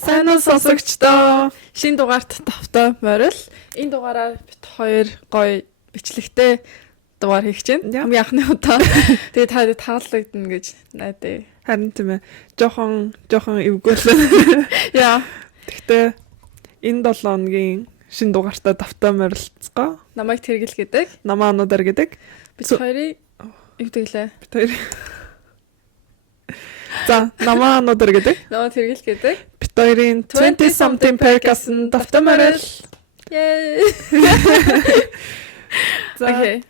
Сайн уу сонсогчдоо. Шинэ дугаарт тавтай морил. Энэ дугаараар бит хоёр гоё бичлэгтэй дугаар хийх чинь. Хамгийн анхны удаа. Тэгээ та таалагдана гэж найдаа. Харин тийм ээ. Жохон эвгүүлэн. Яа. Гэхдээ энэ 7 хоногийн шинэ дугаартаа тавтай морилцгоо. Намайг тэргэл гэдэг. Намаа ануудар гэдэг. Бид хоёрыг юу гэглээ? Бид хоёр. За, намаа ануудар гэдэг. Намайг тэргэл гэдэг. Бид хоёрын 20 something podcast-ын тавтай морил. Yay. За. Окей.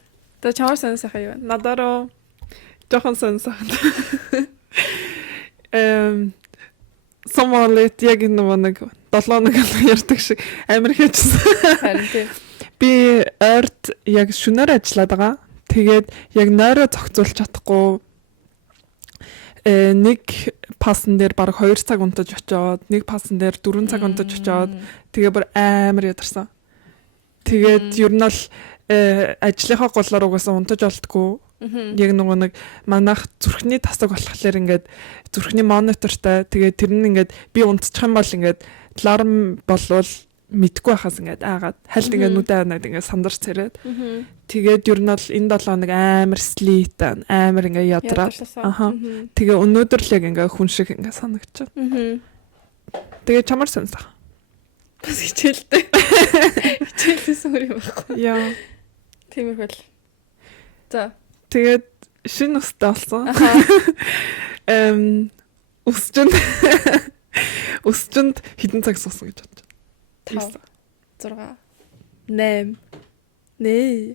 Та чамаар сонсох юм. Надароо жохон сонсох. Сомалет яг нэг 7 хоног ярьдаг шиг амар хийжсэн. Харин тийм. Би ойрт яг шөнөөр ажиллаад байгаа. Тэгээд яг нойроо зохицуулж чадахгүй нэг пассан дээр баг 2 цаг унтаж очиод, нэг пассан дээр 4 цаг унтаж очиод тэгээ бүр амар ядарсан. Тэгээд ер нь бол ажлынхаа голоор угаасаа унтаж олдгүй. Яг нэг манайх зүрхний тасаг болохоор ингээд зүрхний монитортай тэгээд тэр нь ингээд би унтчих юм бол ингээд аларм болвол мэдгүй байхаас ингээд аагаад хальт ингээд нүдэ ханаад ингээд сандарч цараад тэгээд ер нь бол энэ 7 хоног амар слит амар ингээд ядраад тэгээ өнөөдөр л яг ингээд хүн шиг ингээд санагч. Тэгээ чамар сонсох. Бас хичээлтэй. Хичээлээс өөр юм байхгүй. Яа. Тиймэрхүү. За. Тэгээд шинэ өстэй болсон. Өсчөнд хэдэн цаг суусан гэж бодож байна? 5 6 8 нээ.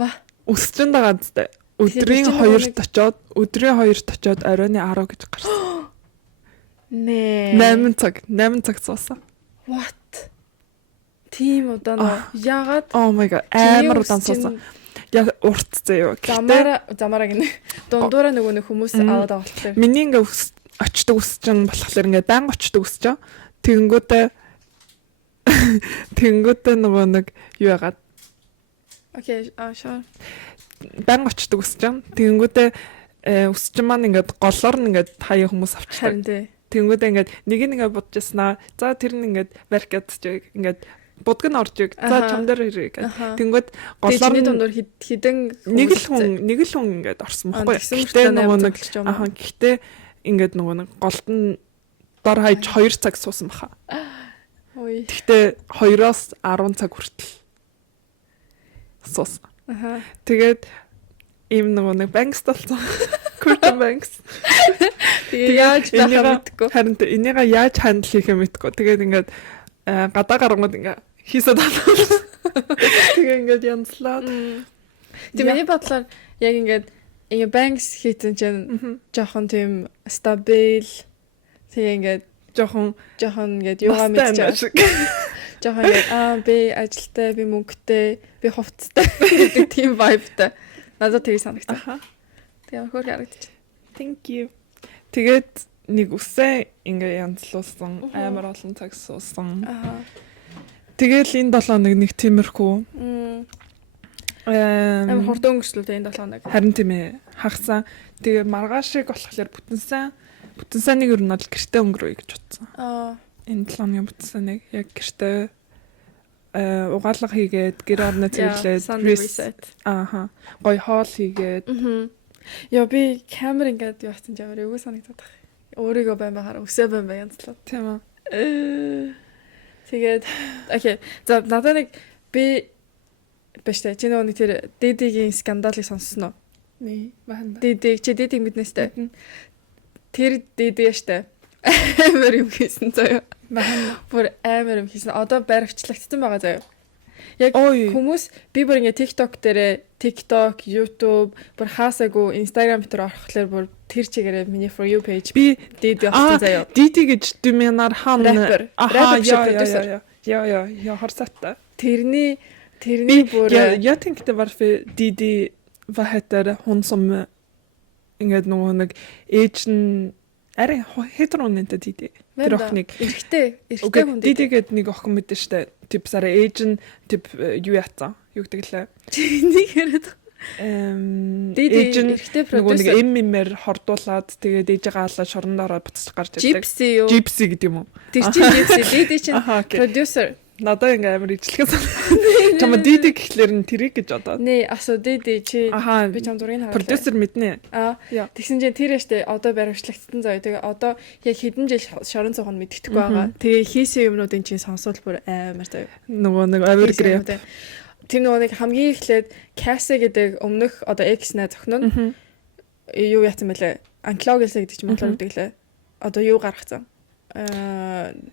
Ва. Өсчөнд байгаа зү. Өдрийн 2-т очиод оройн 10 гэж гарсан. Нээ. 8 цаг суусан. What? Тийм удаан яагаад? Oh my god. Амар удаан суусан. Яг урт заяа. Замаараа гинэ. Дундуура нөгөө хүмүүс аваад байгаа болохоор. Миний ингээ очдог өсчэн болохоор ингээ баян очдог өсчөө. Тэнгүүтээ нөгөө нэг юу яагаад. Окей, sure. Баян очдог өсчэн. Тэнгүүтээ өсчэн маань ингээ голоор нь ингээ хаяа хүмүүс авчихсан. Харин тий. Тэнгүүтээ ингээ нэг ингээ бодчихснаа. За тэр нь ингээ баркетч ингээ будг нь орж иг. За чам дээр ирээ гэх. Тэнгүүд голоор нь дундуур хідэн нэг л хүн ингээд орсон байхгүй. Гэхдээ нөгөө нэг гэхдээ ингээд нөгөө нэг голд нь дор хаяж 2 цаг суусан баха. Ой. Гэхдээ 2-оос 10 цаг хүртэл суусан. Тэгээд ийм нөгөө нэг банкс болсон. Curtain banks. Тэгээд яаж мэдгүй. Харин энийг яаж хандл хийх юм мэдгүй. Тэгээд ингээд гадаа гарангууд ингээд хийсэд авсан. Тэгээ ингээд янзлаад. Тэг миний бодлоор яг ингээд банкс хийсэн чинь жоохон тийм стабил. Тэгээ ингээд жоохон ингээд юугаа мэдчихэж. Жоохон ингээд би ажилтай, би мөнгөтэй, би хувцастай гэдэг тийм vibeтай. Надад тэгээ санагдсан. Тэгээ хөр харагдчих. Thank you. Тэгээд нэг үсээ ингээ янзлуулсан амар олон цаг суусан. Тэгэл энэ 7 хоног нэг тиймэрхүү. Амар хурдан өнгөрчлөө энэ 7 хоног. Харин тийм ээ. Хагасан. Тэгээ маргааш шиг болохоор бүтэн сайныг ер нь бол гэртээ өнгөрөөе гэж бодсон. Энэ 7 хоногийн бүтэн сайныг яг гэртээ угаалга хийгээд гэр орны цэвэрлээд reset. Гой хоол хийгээд. Яа би камер ингээд явсан ч амар эвгүй санагдаад байна. Өөрийгөө баймаар өсөө баймаа янзлаа. Тийм үү. Тэгээд окей. За надад нэг би бэштэй чи нөгөө нэг тэр дэдигийн скандалыг сонссноо. Нэ баанда. Дэдиг чи дэдиг мэднэстэй. Тэр дэдиг штэ. Амар юм хийсэн заяа. Баанда. Бүр амар юм хийсэн. Одоо баривчлагдсан байгаа заяа. Яг хүмүүс би бүр ингээ TikTok, YouTube, бүр хаасаагүй Instagram дээр орохлоор бүр тэр чигээрээ миний for you page би дэд явсан заяа. Диди гэж дэмэнаар хаан rapper я харсаата. Тэрний бүр я tänkte varför Didi vad heter hon som ингээд нөгөө нэг ээж нь арай heter hon inte Didi. Тэр охиныг эрэгтэй хүн Didi гэдэг нэг охин мэдэн штэ. Тип сараа ээж нь тип юу яатсан. Юу гэдэг лээ. Нэг яриад. Диди ээж нь эрэгтэй нөгөө нэг продюсер. эммээр хордуулаад тэгээд ээжээ гаалаа шоронд ороод буцаж гарч ирдэг. Gypsy юу? Gypsy гэдэг юм уу? Тэр чинь Gypsy. Диди чинь Аха, окей. продюсер. Надаа ингээ амар ижлэхээ санаа. Чама Диди гэхлээр нь тэрийг гэж бодоод. Нэ асуу Диди чи Аха. би чам дургийн хараа. Продюсер мэднэ. Яа. Тэгсэн чинь тэр яштэй одоо баримтлагдсан заяа. Тэгээ одоо яг хэдэн жил шорон цуганд мэддэхгүй байгаа. Тэгээ хийсэн юмнуудын чинь сонсвол бүр амар заяа. Нөгөө нэг overgrip. Тэр нөгөө нэг хамгийн эхлээд Cassie гэдэг өмнөх одоо X найз охин нь юу яатсан бэлээ? Unclog гэдэг чинь монголоор гэдэг лээ. Одоо юу гаргацсан?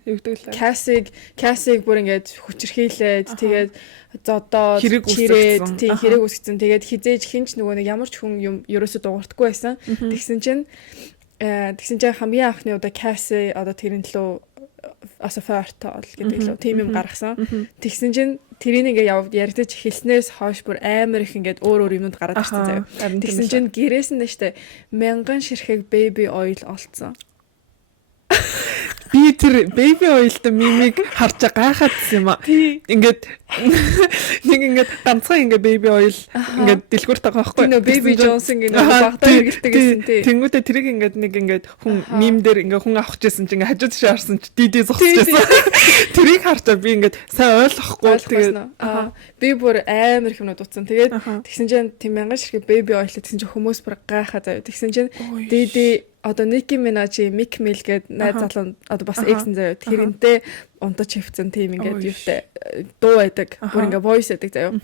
Юу гэдэг лээ? Cassie бүр ингээд хүчрхийлээд тэгээд одоо хэрэг чирээд тийм хэрэг үсгэсэн. Тэгээд хизээж хинч нөгөө нэг ямар ч хүн юм ерөөсө дуурдаггүй байсан. Тэгсэн чинь хамгийн анхны удаа Cassie одоо тэрэн лөө асафартал гэдэг лөө тим юм гаргасан. Тэгсэн чинь тэрийг ингээ яригдаж эхэлснээс хойш бүр амар их ингээд өөр юмнууд гараад ирсэн заяа. Тэгсэн чинь гэрээс нь штэ 1000 ширхэг baby oil олцсон. Би тэр baby oil-тэй мимиг харж гайхаадсан юм аа. Ингээд нэг ингээд ганцхан ингээд baby oil ингээд дэлгүүрт байгаа байхгүй. Тэр нөө baby Johnson гэх нэг багтаа хэрэгэлдэг гэсэн тий. Тэнгүүдээ тэрийг ингээд хүн мим дээр ингээд хүн авах гэжсэн чинь ингээд хажууд тийш харсан чи диди зогсчихсан. Тэрийг харчаа би ингээд сайн ойлгохгүй тэгээд би бүр амар их юмнууд утсан. Тэгээд тэгсэн чинь тийм 1000 ширхэг baby oil тэгсэн чинь хүмүүс бүр гайхаа заяа. Тэгсэн чинь диди одоо Nicki Minaj, Meek Mill гэдэг найз залуу одоо бас X-эн заяа. Тэрнтэй унтаж хөвцөн тийм ингээд юутай дуу байдаг. Бүр ингээд voice байдаг заяа.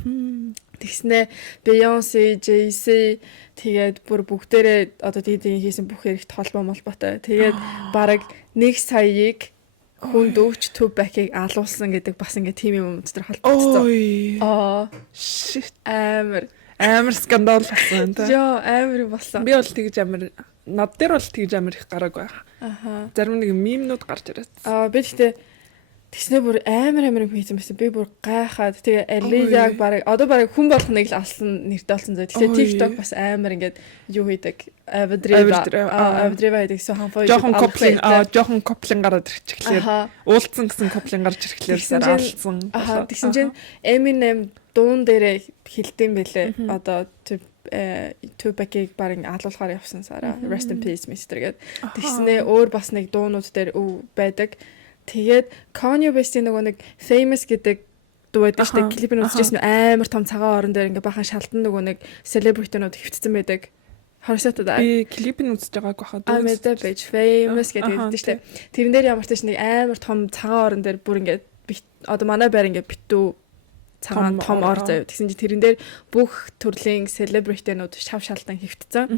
Тэгснэ Beyoncé, Jay-Z тэгээд бүр бүгдээрээ одоо диди хийсэн бүх хэрэгт холбоо молбоотой. Тэгээд бараг 1 саяыг хүнд өгч Tupac-ыг алуулсан гэдэг бас ингээд тийм юм өстөр холбогдсон. Shit. Амар скандал болсон та. Яа, амар болсон. Би бол тэгж амар над дээр бол тэгж амар их гараагүй. Зарим нэг мимнууд гарч ирээд. Би тэгтээ тэгснэ бүр амар юм хийсэн байсан. Би бүр гайхаад тэгээ Элизаг бараг одоо бараг хүн болгоныг л алсан нэртэй болсон зөө. Тэгтээ TikTok бас амар ингээд юу хийдэг. Авдрива гэдэг сохон жоохон коплин гараад ирчихлээр уулцсан гэсэн коплин гарч ирэхлээр алсан. Тэгсэн чинь Eminem дуун дээрээ хилдэм бэлээ. Одоо Tupac-ыг барин алуулахаар явсан сараа. Rest in peace Mr. гэд. Тэгснээ өөр бас нэг дуунууд дээр байдаг. Тэгээд Kanye West-ийн нөгөө нэг Famous гэдэг дуу байдаг шүү дээ. Клипийг үзчихсэн амар том цагаан орон дээр ингээ бахан шалтан нөгөө нэг celebrity-нууд хөвтцэн байдаг. Харсаад та. Би клипийг үзэж байгаагүй хаа. Амэдэ page Famous гэдэг дээ шүү дээ. Тэрэн дээр ямар ч тийм нэг амар том цагаан орон дээр бүр ингээ одоо манай байр ингээ битүү цагаан том ор заяа. Тэгсэн чинь тэрэн дээр бүх төрлийн celebrity-нууд шав шалтан хөвтцэн.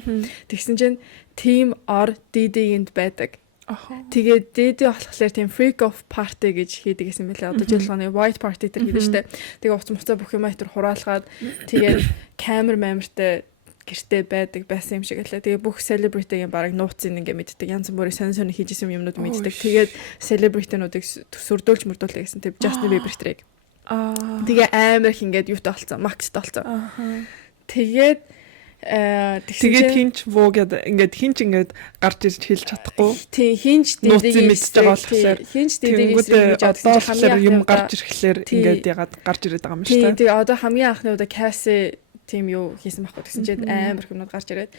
Тэгсэн чинь team ор DD-нд байдаг. Тэгээд дэдэ болохоор тийм freak of party гэж хийдэг гэсэн мэлээ. Одоо жишээлбэл white party гэдэг гэдэг штэ. Тэгээ уц муцаа бүх юм айтер хураалгаад тэгээд камер мамертай гэртээ байдаг байсан юм шиг лээ. Тэгээ бүх celebrity-ийн бараг нууцын ингээ мэддэг. Янз бүрийн сонь хийж исэн юмнууд мэддэг. Тэгээд celebrity-нуудыг сүрдүүлж мөрдүүлээ гэсэн тийм Justin Bieber тэрэг. Тэгээ амар их ингээд юутай болцсон. Макстай болцсон. Тэгээд хинч вуугээд ингээд хинч ингээд гарч ирж хэлж чадахгүй. Тийм хинч дийдийг мэдж байгаа болохоор хинч дийдийг хийж одоо болохоор юм гарч ирэхлээр ингээд ягаад гарч ирээд байгаа юм шүү дээ. Тийм одоо хамгийн анхны удаа Cassie тийм юу хийсэн байхгүй гэсэн чинь амар хүмүүд гарч ирээд.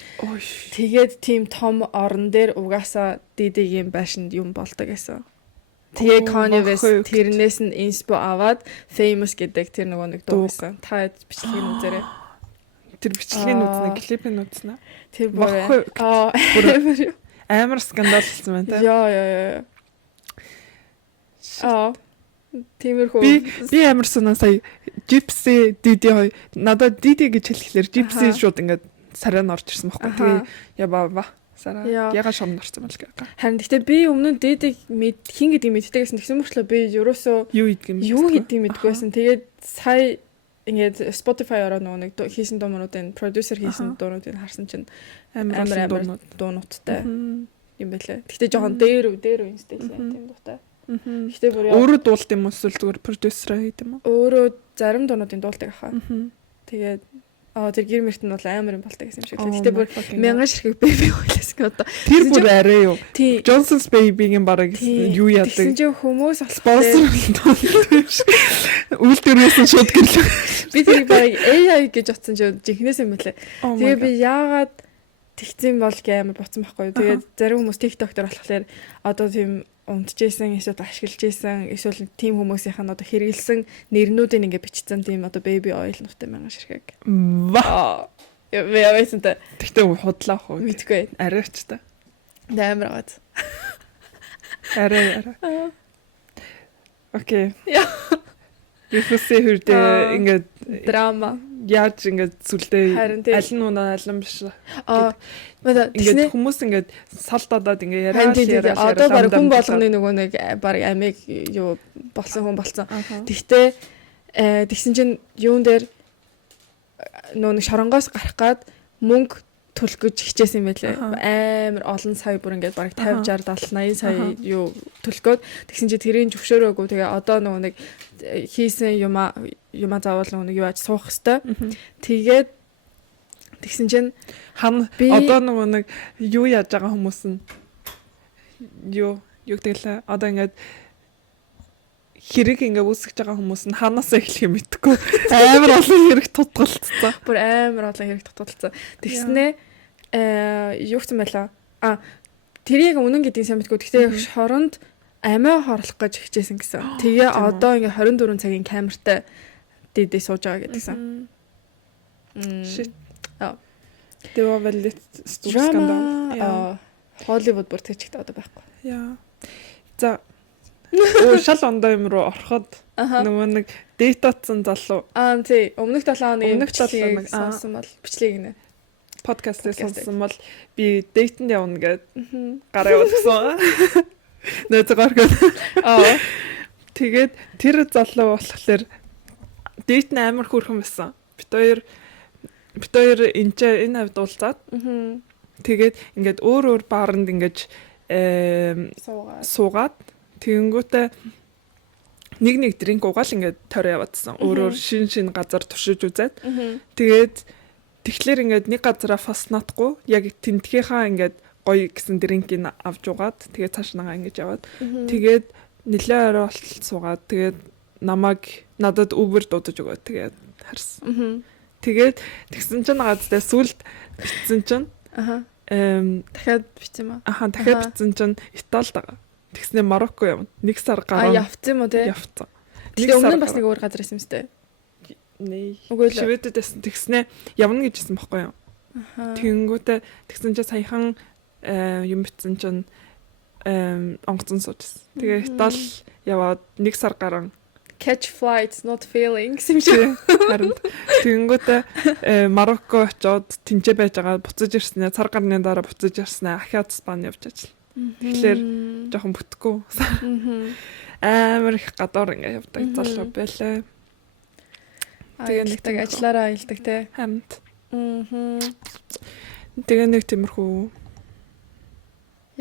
Тэгээд тийм том орон дээр угаасаа дийдигийн байшинд юм болдог гэсэн. Тэгээ Kanye West тэрнээс нь инспо аваад Famous гэдэг тэр нөгөө нэг дуу хийсэн. Та бичлэгийг үзээрэй. Тэр бичлэгийн үзнэ, клипийн үзнэ. Тэр амар скандал болсон байна та. Яа. Тиймэрхүү. Би амар сонаа сая Gypsy Didi хоёр надад Didi гэж хэлэхлээр Gypsy шууд ингээд сарайнд орж ирсэн байхгүй. Тэгээ яба сараа яга шомн орсон мэл гэх. Харин гэхдээ би өмнө Didi хин гэдгийг мэддэг гэсэн тэгсэн мөрчлөө би ерөөсөө юу гэдгийг мэдгүй байсан. Тэгээд сая ингээд Spotify ороо нэг хийсэн дуунуудын продюсер хийсэн дуунуудыг харсан чинь амар дуунуудтай юм байлаа. Гэхдээ жоохон дээр үнстэй л тийм дуутай. Гэхдээ бүр өөрөө дуулт юм уу эсвэл зүгээр продюсераа хийд юм уу? Өөрөө зарим дуунуудын дуулдаг ахаа. Тэгээд тэр гэр мөрт нь бол амар юм болтой гэсэн юм шиг. Oh Гэтэ бүр my fucking мянган ширхэг бэби байлаас гэнэ одоо. Тэр бүр арай юу. Тий. Johnson's Baby-гийн бараг юу яадаг. Тэгсэн чинь хүмүүс Спонсор үйлдвэрээс нь шууд гэрлээ. би тэрийг бараг AI гэж утсан чинь жинхнээс юм байлаа. Тэгээ би яагаад тэгсэн бол амар боцсон байхгүй. Тэгээд зарим хүмүүс TikTok дээр болохоор одоо тийм унтжсэн эсвэл ашиглажсэн эсвэл team хүмүүсийнх нь одоо хэрэгэлсэн нэрнүүдийг ингээ бичсэн тийм одоо baby oil нутай мянган ширхэг. Ваа. Яа байсан та. Тэгтээ худлаа хөө. Мэдгүй. Арайч та. Амар гад. Арай. Окей. Яа. Юусе хүрдээ ингээд Драма. яаж ингээд сүлдээ Харин тийм. аль нь унаа аль нь биш. Мада Ингээд хүмүүс ингээд салт одоод ингээд яриа. Одоо баг хүн болгоны нөгөө нэг баг амиг юу болсон хүн болсон. Тэгтээ тэгсэн чинь юун дээр нөгөө нэг шоронгоос гарах гад мөнгө төлөх гэж хичээсэн юм байлээ. Амар олон сая бүр ингээд баг 50 60 70 80 сая юу төлөхөд тэгсэн чинь тэрийн зөвшөөрөөгүй. Тэгээ одоо нөгөө нэг хийсэн юмаа заавал нөгөө юу аж суух хэвээр. Тэгээд тэгсэн чинь одоо нөгөө нэг юу яаж байгаа хүмүүс нь юу гэвэл одоо ингээд хэрэг ингээд үүсгэж байгаа хүмүүс нь ханаасаа эхлэх юм мэдгүй амар олон хэрэг тутгалцсан. Бүр амар олон хэрэг тутгалцсан. Тэгснээ юу гэсэн байлаа. Тэр яг үнэн гэдгийг сайн мэдгүй. Гэхдээ шоронд амиа хорлох гэж хичээсэн гэсэн. Тэгээ одоо ингээ 24 цагийн камертай дээдээ сууж байгаа гэдгийгсэн. Shit. Det var väldigt stor skandal. Hollywood бүр тэгчтэй одоо байхгүй. Яа. За шал ондоо юм руу ороход нөгөө нэг дэйтатсан залуу. Тий. Өмнөх 7 хоногийн сонсон бол бичлэг нэ. Подкастыг сонссон бол би дэйтэнд явна гэд гараа явуулсан. Нөөцөөр гээд. Тэгээд тэр залуу болохоор дэйт нь амар хөөрхөн байсан. Бид хоёр энэ авд уулзаад. Тэгээд ингээд өөр бааранд ингээд суугаад тэгэнгүүтээ нэг дринк угаал ингээд тойроо яваадсан. Өөр шин газар туршиж үзээд. Тэгээд тэгэхээр ингээд нэг газараа фаснатгүй яг тентгийнхаа ингээд гоё гэсэн дринкийг авч угаад тэгээд цааш нагаа ингэж яваад. Тэгээд нэлээ орой болтол суугаад тэгээд надад Uber дуудаж өгөө. Тэгээд харсан. Тэгээд тэгсэн чинь газтай сүлд битсэн чинь дахиад бичсэн юм аа. Дахиад битсэн чинь Италид байгаа. Тэгснээ Марокко явна. 1 сар гараа. Явцсан юм уу те? Явцсан. Тэгээ өмнө бас нэг өөр газар байсан юм сте. Nee. Шведэд байсан. Тэгснээ явна гэж хэлсэн байхгүй юу? Тэгэнгүүтээ тэгсэн чинь саяхан юм битсэн чинь онгоцон суужсэн. Тэгээ Итали яваад 1 сар гарan catch flights not feelings юм шиг. Харин тэгэнгүүтээ Марокко очоод тэнцээ байж байгаа буцаж ирснээр цар гарны дараа буцаж ирснээр ахаад Испани явж ажиллана. Тэгэхээр жоохон бүтэхгүй. Амар их гадуур ингээ явдаг залуу байлаа. Тэгээ нэг таг ажиллаараа аялдаг те. Хамт. Тэгээ нэг тиймэрхүү.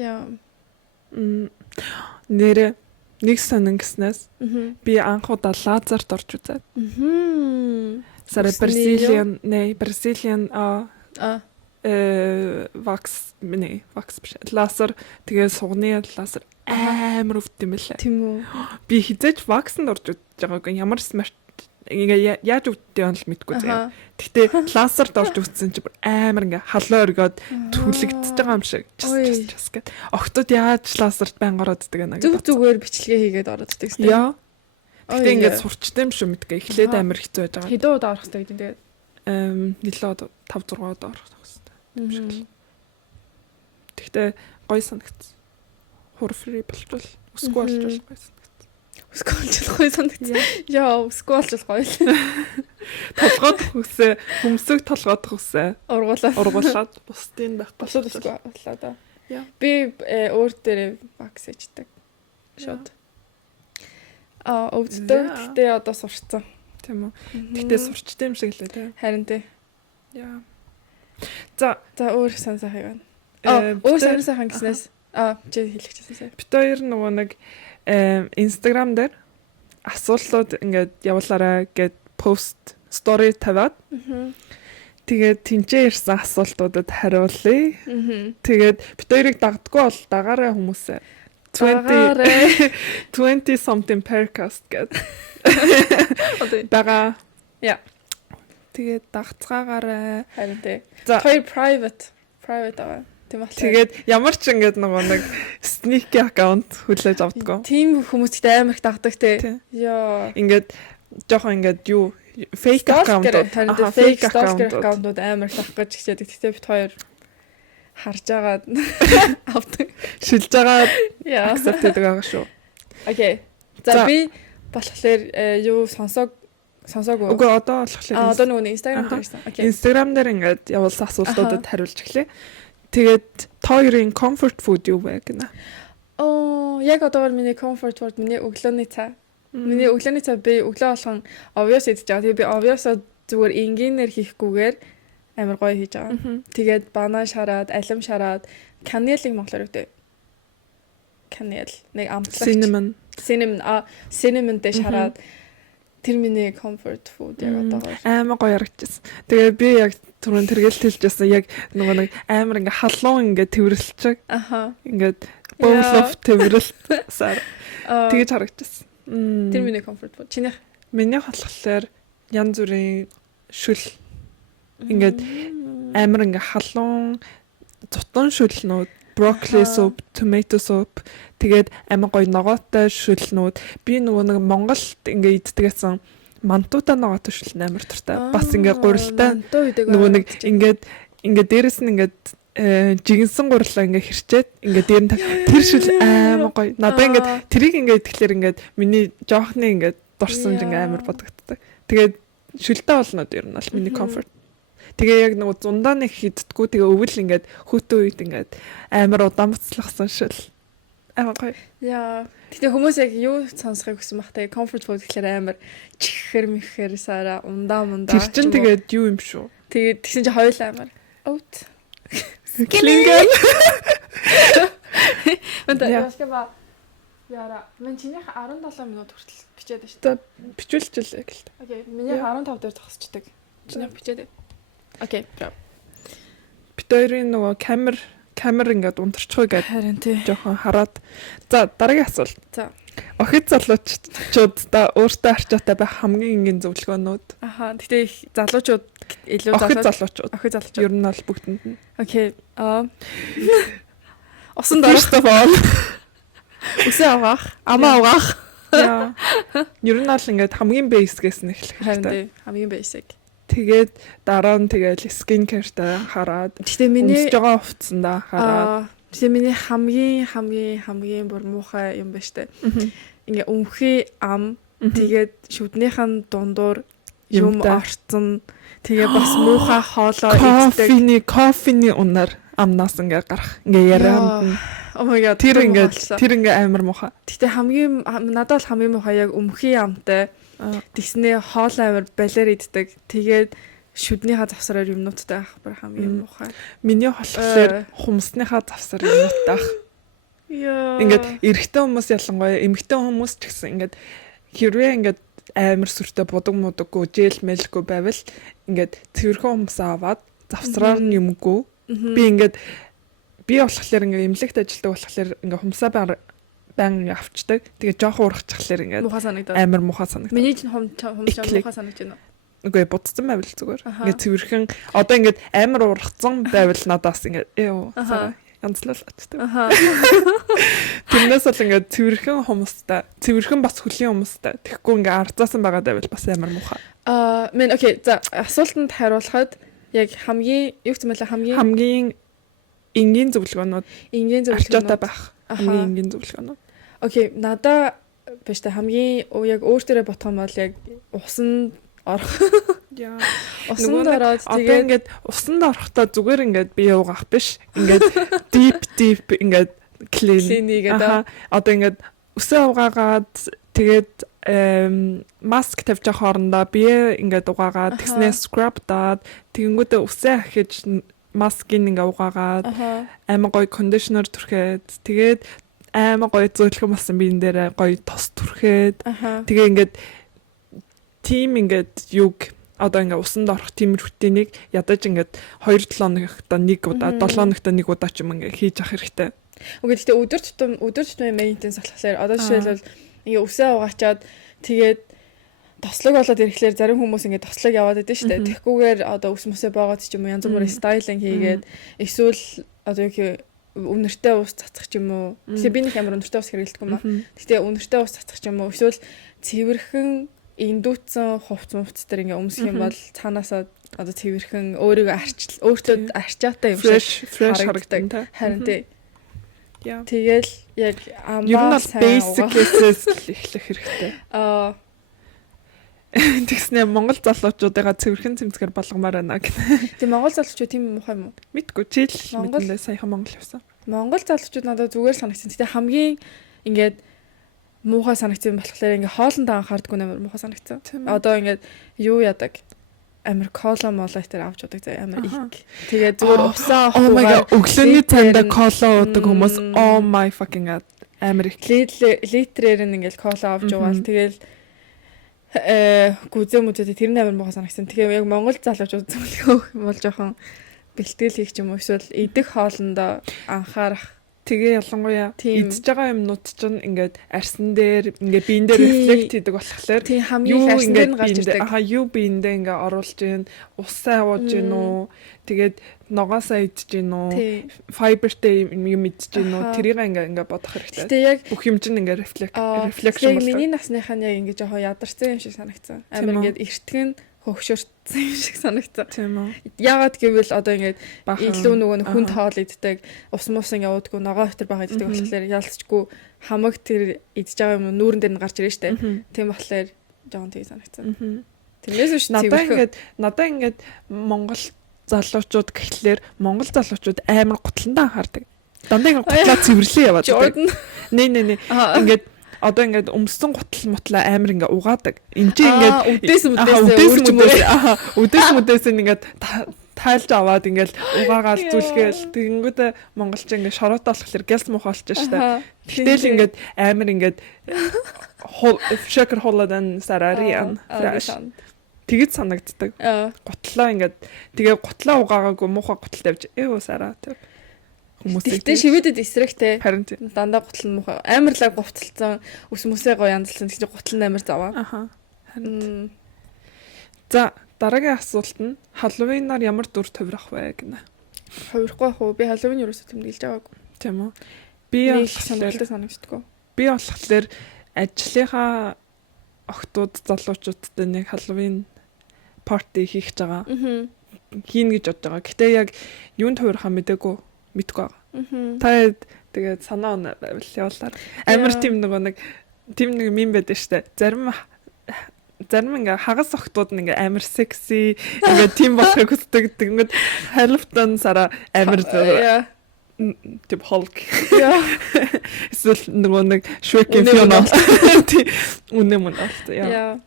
Яа. Нэрэ нэг сонин гэснээс би анх удаа лазерт орж үзээд. Бразилиан wax биш. Лазер тэгээ сугны лазер амар өвд юм лээ. Тийм үү. Би хизээж ваксанд орж үзэж байгаагүй. Ямар смарт ингээ яаж өвддөг юм л мэдгүй заяа. Гэхдээ лазерт орж үзсэн чи амар ингээ халуу өргөд түлэгдэж байгаа юм шиг. Just гэд. Октод яаж лазерт байнгаар орддаг гэнэ. Зүгээр бичлэгээ хийгээд орддаг гэсэн. Яа. Гэхдээ ингээ сурчтай юм шүү мэдгээ. Эхлээд амар хэцүү байж байгаа. Хэдэн удаа орох хэрэгтэй гэдэг. Нэлээд 5 6 удаа орох хэрэгтэй. Тэгтээ гоё санагдсан. Хур фри болчвол өсгөө болчвол гоё санагдсан. Өсгөө болчвол гоё санагдсан. Яа, өсгөө болчвол гоё. Толгойд хүсээ, хөмсөг толгойд хүсээ. Ургуулад бусдын байхгүй. Босод өсгөө боллоо да. Би өөр дээр вакс хийдэг. Шот. Өвддөг. Тэгтээ одоо сурцсан. Тийм үү. Тэгтээ сурчтай юм шиг лээ тий. Харин тий. Яа. За өөр сайхан. Өөр сайхан гэснээс чи хэлчихсэн. Бид хоёр нөгөө нэг Instagram дээр асуултууд ингээд явуулаарай гэд пост story тавиад. Тэгээд тэнцээ ирсэн асуултуудад хариулъя. Тэгээд бид хоёрыг дагдгүй бол дагаараа хүмүүсээ 20 something percast гэдэг. Бага. Яа. Тэгээд дагцгаагаараа. Харин тий. За. Хоёр private аа. Тийм байна. Тэгээд ямар ч ингээд нэг sneaky account хүлээж авдаггүй. Тийм хүмүүс ихтэй амар их дагдаг те. Яа. Ингээд жоохон ингээд юу fake account fake account-ууд амар их дагах гэж хичээдэг. Тэгтээ бит хоёр харж агаад авдаг. Шилж агаад accept хийдэг байгаа шүү. Окей. За би болохоор юу сонсоогүй. Үгүй одоо болохоор одоо нөгөө Instagram дээр ирсэн. Окей. Instagram дээр ингээд явуулсан асуултуудад хариулж эхлэе. Тэгээд хоёрын comfort food юу вэ гэнэ? Яг одоогор миний comfort food миний өглөөний цай. Миний өглөөний цай би өглөө болгон obvious хийж байгаа. Тэгээд би obvious зүгээр энгийнээр хийхгүйгээр амар гоё хийж байгаа. Тэгээд банан шараад, алим шараад, канелыг монголоор үтэй. Канел нэг амтлагч. Cinnamon дэ шараад тэр миний comfort food яг одоогор амар гоё харагдчихсан. Тэгээд би яг түрүүн тэргэлт хэлжсэн яг нөгөө нэг амар ингээ халуун ингээ тэрвэрлчих. Ингээд боолов тэрвэрлсаар тэгэж харагдчихсан. Тэр миний comfort food. Чинийх? Миний болохоор янз бүрийн шүл ингээд амар ингээ халуун зутан шүлнүүд, broccoli soup, tomato soup тэгээд амар гоё ногоотой шүлнүүд. Би нөгөө нэг Монголд ингээ иддэгсэн мантуудаа ногоотой шүлн амар туртай. Бас ингээ гурилтай нөгөө нэг ингээ дээрэс нь ингээ жигэнсэн гурлаа ингээ хэрчээд ингээ дээр нь тэр шүл амар гоё. Надаа ингээ тэрийг ингээ идэхлээр ингээ миний жоохны ингээ дурсамж ингээ амар бодогддог. Тэгээд шүлтэй болнод ер нь бол миний comfort. Тэгээ яг нөгөө зундаа нэг хиддгүү тэгээ өвөл ингээд хүүтэн үед ингээд амар удаан буцлахсан шил. Амар гоё. Яа. Тэгтээ хүмүүс яг юу сонсохыг хүсэн бах тэгээ comfort food гэхээр амар чихэр сара ундаа. Тэр чин тэгээд юу юм шүү. Тэгээд тэгсэн чи хоёул амар. Oat. Клингэн. Мэнтэй яашка ба. Яра. Мен чинийх 17 минут хүртэл бичээд байна шүү дээ. Бичүүлчихлээ гэлээ. Окей. Миний 15 дээр зогсчдаг. Чинийх бичээд. Окей. Бид хоёрын нөгөө камер ингээд унтарчихгүй гэдэг. Харин тий. Жохон хараад. За дараагийн асуулт. За. Охид залуучууд да өөртөө арчаатай байх хамгийн энгийн зөвлөгөөнүүд. Гэтэ их залуучууд илүү охид залуучууд. Ер нь бол бүгдэнд нь. Окей. Усан дөрөвтэй бол. Үсээ авах, амаа авах. Яа. Ер нь бол ингээд хамгийн basic-ээс нь эхлэх Харин хэрэгтэй. хамгийн basic. Тэгээд дараа нь тэгэл skin care-тай хараад. Гэтэ миний жоо хувцсандаа хараад. Гэтэ миний хамгийн бүр муухай юм байна штэ. Ингээ өмхий ам тэгээд шүднийхэн дундуур юм орцсон. Тэгээ бас муухай хоолоо иддэг. Кофений унаар амнаас ингээ гарах. Ингээ ярианд. Oh my god. Тэр ингээ амар муухай. Гэтэ надад бол хамгийн муухай яг өмхий амтай. Тэгснээ хоол амир балер иддэг. Тэгээд шүднийхаа завсраар юмнуудтай авах бүр хамгийн муухай. Миний болохоор хумсныхаа завсар юмнуудтай авах. Яа. Ингээд эрэгтэй хүмүүс ялангуяа эмэгтэй хүмүүс ч гэсэн ингээд хэрвээ ингээд амир сүртэй будаг мудаггүй жээл мэлгүй байвал ингээд цэвэрхэн хумсаа аваад завсраар нь юмгүй. Би болохоор ингээд эмнэлэгт ажилладаг болохоор ингээд хумсаа байн авчдаг. Тэгээ жоохон урахчихлаар ингээд амар муухай санагдав. Миний ч хумсаа муухай санагдаж байна. Үгүй будсан байвал зүгээр. Ингээд цэвэрхэн одоо ингээд амар урахсан байвал надаас ингээд янзлал очдог. Тэрнээс бол ингээд цэвэрхэн хумстай, цэвэрхэн бас хөлийн хумстай. Тэгэхгүй ингээд арзаасан байгаа байвал бас амар муухай. Мен окей. За асуултанд хариулахад яг хамгийн хамгийн энгийн зөвлөгөөнүүд арчаатай байх. Хамгийн энгийн зөвлөгөөнүүд. Окей, надаа биш та хамгийн яг өөртөө бодох юм бол яг усанд орох. Яа. Усанд ороод тэгээ ингээд усанд орохдоо зүгээр ингээд бие угаах биш. Ингээд deep ингээд clean гэдэг. Одоо ингээд үсээ угаагаад тэгээд маск тавьж авах хоорондоо бие ингээд угаагаад тэгснээ scrub даад тэгэнгүүтээ үсээ ахиж маскыг ингээ угаагаад амар гоё кондишнер түрхээд тэгээд амар гоё зөөлхөн болсон биен дээр гоё тос түрхээд тэгээ ингээд тим ингээд юг одоо ингээ усанд орох тиймэрхүүтэйнийг ядаж ингээд 2-7 хоногт нэг удаа 7 хоногт нэг удаа ч юм ингээ хийж авах хэрэгтэй. Үгүй гэхдээ өдөр тутмын maintenance болохоор одоо жишээлбэл ингээ үсээ угаачаад тэгээд тослог болоод ирэхлээр зарим хүмүүс ингээ тослог яваад идэв штэ. Тэгхгүйгээр одоо ус мөсөө боогод ч юм уу янз бүрийн стайлинг хийгээд эсвэл одоо юу үнэртэй ус цацах ч юм уу. Тэгээ би нэг амар үнэртэй ус хэрэглэдэг юм ба. Гэхдээ үнэртэй ус цацах ч юм уу эсвэл цэвэрхэн индүүцэн хувц дээр ингээ өмсөх юм бол цаанаасаа одоо цэвэрхэн өөртөө арчаатай юм шиг харагддаг. Харин тий. Тэгэл яг ер нь бол basic-ээс эхлэх хэрэгтэй. Тэгснэ Монгол залуучуудыгаа цэвэрхэн цэмцгээр болгомоор байна гэх. Тэг Монгол залуучууд тийм муухай юм уу? Мэдгүй чил мэдлээ саяхан Монгол явсан. Монгол залуучууд надад зүгээр санагдсан. Гэтэ хамгийн ингээд муухай санагдсан болохоор ингээ хоолндоо анхаардгүй амар муухай санагдсан. Одоо ингээд юу яадаг? Амар кола молайтер авч удаг заа амар их. Тэгээд зүгээр усаа авахгүйгээр өглөөний цайнд кола уудаг хүмүүс oh my fucking god амар их литрээр нь ингээл кола авч уугаал тэгэл гүзээ мүзээ тэрний амар муухай санагдсан. Тэгээ яг Монгол залуучууд зөвлөх юм бол жоохон бэлтгэл хийх юм уу эсвэл идэх хоолндоо анхаарах. Тэгээ ялангуяа идж байгаа юмнууд чинь ингээд арсан дээр ингээд биен дээр рефлект хийдэг болохоор тийм хамгийн арсан дээр нь гарч ирдэг. Юу биендээ ингээд оруулж гин усаа ууж гин үү тэгээд ногоосаа идж гин үү файбертэй юм идж гин үү тэрийг ингээд бодох хэрэгтэй. Тэгээ яг бүх юм чинь ингээд рефлекшн болдог. Миний насныхаа яг ингээд жоохон ядарсан юм шиг санагдсан. Амар ингээд эртгэн хөвгшөрсөн юм шиг санагдсан. Тийм үү. Яагаад гэвэл одоо ингээд илүү нөгөө хүнд хоол иддэг, ус мус ингээд уудаггүй, ногоо хэтэр байгаа иддэг болохоор ялцчгүй хамаг тэр идж байгаа юм нүүрэн дээр нь гарч ирэн штэ. Тийм болохоор жоохон тийг санагдсан. Тэрнээс биш надаа ингээд Монгол залуучууд гэхлээр Монгол залуучууд амар гутландаа анхаардаг. Дандаа ингээд гутлаа цэвэрлээ яваад байдаг. Нэ. Ингээд одоо ингээд өмссөн гутал мутлаа амар ингээ угаадаг. Энд чинь ингээд үдээс ингээд тайлж аваад ингээд угаагаал зүлгээл тэгэнгүүтээ монголч ингээд шороотой болохоор гэлс муухай болчих штэ. Гэтэл ингээд амар ингээд шокер холодан сарариан фрэш тэгэд санагддаг. Гутлаа ингээд тэгээ гутлаа угаагаагүй муухай гутал тавьж сараа тэг. Гэхдээ шивэдэд эсрэгтэй. Харин дандаа гутал нь муухай. Амарлаа гуцалцсан ус мүсээ гоё янзлсан гэж гутал нь амар заваа. Харин. За дараагийн асуулт нь Халлоуинаар ямар дүр тувирах вэ гэнэ. Хувирахгүй хөө би Халлоуин юусоо тэмдэглэж байгаагүй. Тийм үү. Би сонирхолтой санагддаггүй. Би болохоор ажлынхаа охтууд залуучуудтай нэг Халлоуин парти хийх гэж байгаа. Хийн гэж бодож байгаа. Гэтэ яг юунд хувирахаа мэдгүй байгаа. Та тэгээд санаа оноо байвал явуулаар. Амар тийм нэг мим байдаг штэ. Зарим ингээ хагас охтууд нь ингээ амар секси ингээ тийм болохыг хүсдэг. Тэгэнгүүт халифтан сара амар тип холк. Эсвэл нэг швекийн фиона. Үнэ мөн алт. Яа.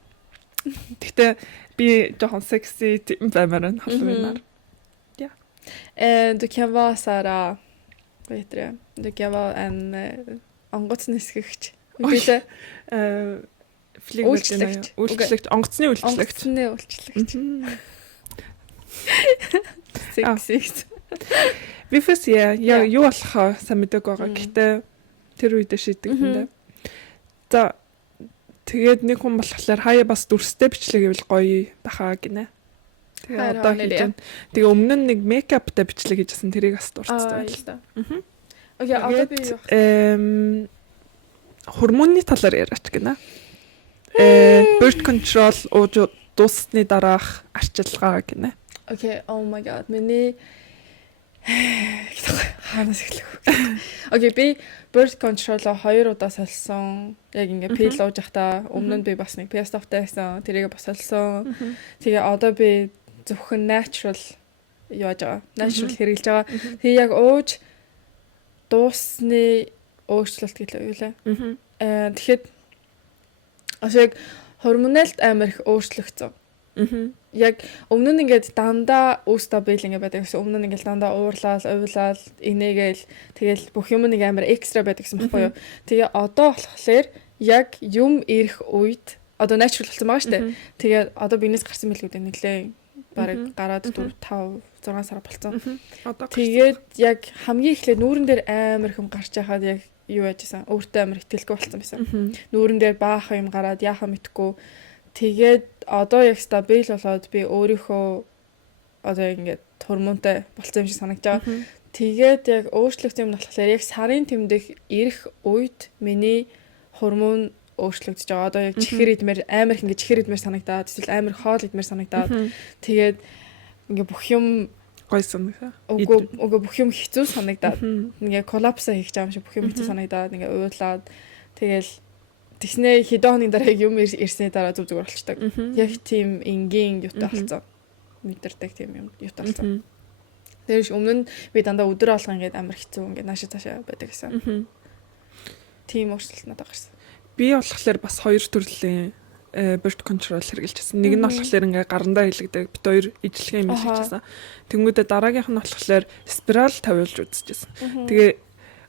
Гэтэ би жоохон секси тийм баймаар нь Халлоуинаар. Du kan vara så här, vad heter det? Du kan vara en онгоцныскэгч. Үгүй Үйлчлэгч, онгоцны үйлчлэгч. Сексист. Вифэс яа юу болох сайн мэдээг байгаа. Гэхдээ тэр үед шийдэг юм даа. За тэгээд нэг хүн болохоор хаяа бас дүрстэй бичлэг гэвэл гоё бахаа гинэ. Тэгээ одоо хийж байна. Тэгээ өмнө нь нэг мейкаптай бичлэг хийжсэн тэрийг бас дурцсан байл. Окей, одоо би юу? Хормоны талаар яриач гинэ. Birth control ууж дуусны дараах арчилгаа гинэ. Окей, oh my god. Миний хаанаас эхлэх вэ? Окей, би birth control-оо 2 удаа солисон. Яг ингээ пил ууж явахдаа өмнө нь би бас нэг PS5-тай байсан. Тэрийг бас солисон. Тэгээ одоо би зөвхөн natural яаж байгаа. Natural хэрэглэж байгаа. Тэгээ яг ууж дуусны өөрчлөлт гэлээ юу лээ. Тэгэхэд яг гормоналд амар их өөрчлөгдсөн. Яг өмнө нь ингээд дандаа стабил ингээ байдаг гэсэн. Өмнө нь ингээд дандаа уурлал, уйлал, инээгээл тэгэл бүх юм нэг амар экстра байдаг гэсэн баггүй юу. Тэгээ одоо болохоор яг юм ирэх үед одоо natural болсон байгаа шүү дээ. Тэгээд одоо биенээс гарсан мэлгүүдээ нэлээ бараг гараад 4 5 6 сар болцсон. Тэгээд яг хамгийн эхлээд нүүрэн дээр амар хүм гарч яхаад яг юу яжсэн өөртөө амар итгэлгүй болсон байсан. Нүүрэн дээр баахан юм гараад яахаа мэдгүй. Тэгээд одоо яг стабил болоод би өөрийнхөө одоо ингээд гормонтой болцсон юм шиг санагдаж байгаа. Тэгээд яг өөрчлөгдсөн юм болохоор яг сарын тэмдэх ирэх үед миний гормон өөрчлөгдөж байгаа. Одоо яг чихэр идмээр амар их ингээд чихэр идмээр санагдаад, эсвэл амар хоол идмээр санагдаад. Тэгээд ингээд бүх юм гой санагдаа. Уг бүх юм хэцүү санагдаад. Ингээд коллапса хийх юм шиг бүх юм хэцүү санагдаад ингээд уудлаад тэгэл тэгснээ хэдэн хоногийн дараа юм ирсний дараа зүг зүгээр болчдаг. Яг тийм энгийн юутай болсон. Мэдэрдэг тийм юм юутай болсон. Тэрш өмнө нь би дандаа өдөр алга ингээд амар хэцүү ингээд наашаа цаашаа байдаг гэсэн. Тийм өөрчлөлт надад гарсан. Би болохоор бас хоёр төрлийн birth control хэрэгжилжсэн. Нэг нь болохоор ингээ гарандаа хийлэгдэг. Бит хоёр ижлэхэн юм хийлгэжсэн. Тэнгүүдээ дараагийнх нь болохоор спираль тавиулж үзчихсэн. Тэгээ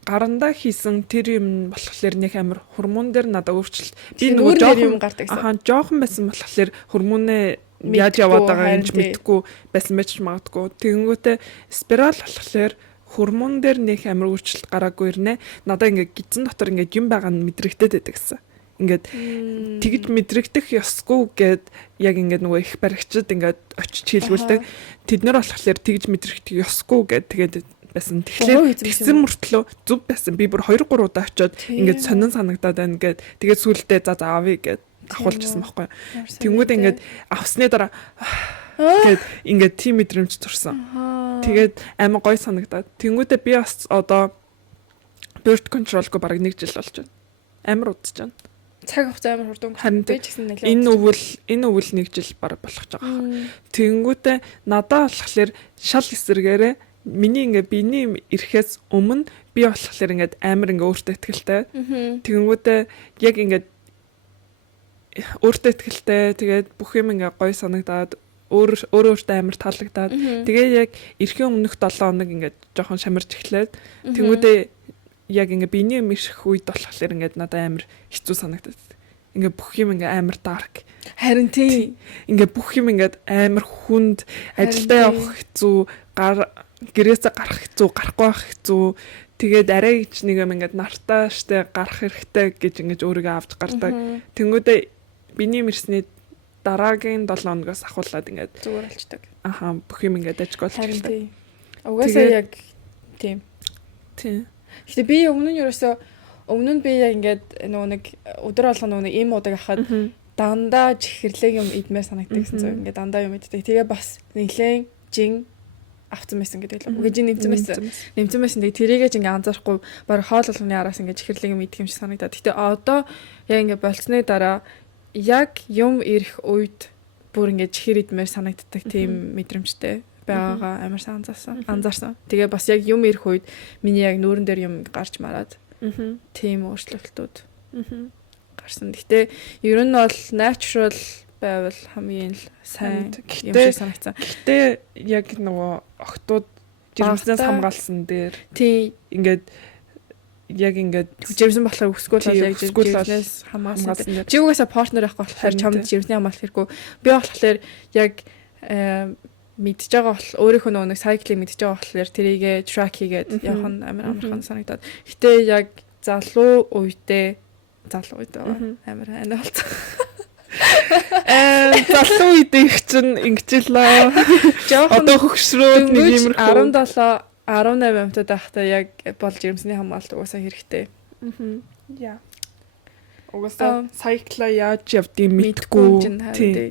гарандаа хийсэн тэр юм болохоор нэг амар гормон дээр надад өөрчлөлт. Би нөгөө жоохон юм гардаг гэсэн. Жоохон байсан болохоор гормонээ яаж яваад байгаа юм ч мэдэхгүй байсан байж магадгүй. Тэнгүүтээ спираль болохоор гормон дээр нэг амар өөрчлөлт гараагүй ирнэ. Надаа ингээ гидсэн дотор ингээ юм байгаа нь мэдрэгдээд байдаг гэсэн. Ингээд тэгж мэдрэгдэх ёсгүй гэд яг ингээд нөгөө их баригчид ингээд очиж хэлгүүлдэг. Тэд нар болохоор тэгж мэдрэгдэх ёсгүй гэд тэгээд байсан. Тэгэхээр тэгсэн мөртлөө зүв байсан. Би бүр 2 3 удаа очиод ингээд сонин санагдаад байна гэд тэгээд сүултээ за авъя гэд авахулжсэн байхгүй. Тэнгүүд ингээд авсны дараа гэд ингээд тим мэдрэмж төрсөн. Тэгээд амар гой санагдаад. Тэнгүүдээ би бас одоо birth control-г бараг 1 жил болж байна. Амар удаж байна. Цаг хугацаа амар хурдан өнгөрсөн гэсэн нэлээд. Энэ өвөл 1 жил бараг болох гэж байгаа. Тэнгүүдээ надад болохоор шал эсрэгээрээ миний ингээ биений ирэхээс өмнө би болохоор ингээд амар ингээ өөртөө ихтэй. Тэнгүүдээ яг ингээд өөртөө ихтэй тэгээд бүх юм ингээ гой санагдаад өөртөө амар таалагдаад тэгээ яг эрхийн өмнөх 7 хоног ингээд жоохон шамарч эхлээд тэнгүүдээ яг ингээ биений мэрх үед болохоор ингээд надад амар хэцүү санагдаад ингээ бүх юм ингээ амар dark харин тийм ингээ бүх юм ингээ амар хүнд ажилдаа явах хэцүү гэрээсээ гарах хэцүү гарахгүй байх хэцүү тэгээд арай ч нэг юм ингээ нартаа штэ гарах хэрэгтэй гэж ингээ өөрийгөө авч гардаг тэнгүүдээ биений мэрсний дараагийн 7 хоногоос ахуулаад ингээд зүгээр болчдаг. Бүх юм ингээд ажиг болж эхэлдэг. Угаасаа яг тийм. Гэхдээ би өмнө нь би яг ингээд нөгөө нэг өдөр алга нөгөө ийм удаг ахад дандаа чихэрлэг юм идмээр санагддаг гэсэн зүйл. Ингээд дандаа юм иддэг. Тэгээ бас нэлээд жин авцсан байсан гэдэг л. Үгүй жин нэмсэн байсан. Нэмсэн байсан. Тэгээ тэрийгээ ч ингээд анзаарахгүй баг хоол болгоны араас ингээд чихэрлэг юм идэх юм шиг санагдаад. Гэтэ одоо яг ингээд болцсны дараа яг юм ирэх үед бүр ингээд чихэр идмээр санагддаг тийм мэдрэмжтэй байгаагаа амар анзаарсан. Тэгээ бас яг юм ирэх үед миний яг нүүрэн дээр юм гарч мараад тийм өөрчлөлтүүд гарсан. Гэтэ ер нь бол natural байвал хамгийн сайн юм шиг санагдсан. Гэтэ яг нөгөө охтууд жирэмснээс хамгаалсан дээр тийм ингээд яг ингээд жирэмсэн болохоор өсгөл бол яг жирэмснээс хамгаалсан. Чи угаасаа партнер байхгүй болохоор чамд жирэмсний хамгаалах хэрэггүй. Би болохоор яг мэдж байгаа бол өөрийнхөө нөгөө сайклыг мэдж байгаа болохоор тэрийгэ track хийгээд явах нь амар амархан санагдаад. Гэтэ яг залуу үедээ амар ана болцсон. Залуу үедээ их чинь ингэжлээ. Одоо хөгшрөөд нэг юм 17 18 амтад байхдаа яг болж жирэмсний хамгаалалт угаасаа хэрэгтэй. Яа. Угаасаа сайкла яаж явдгийг мэдгүй.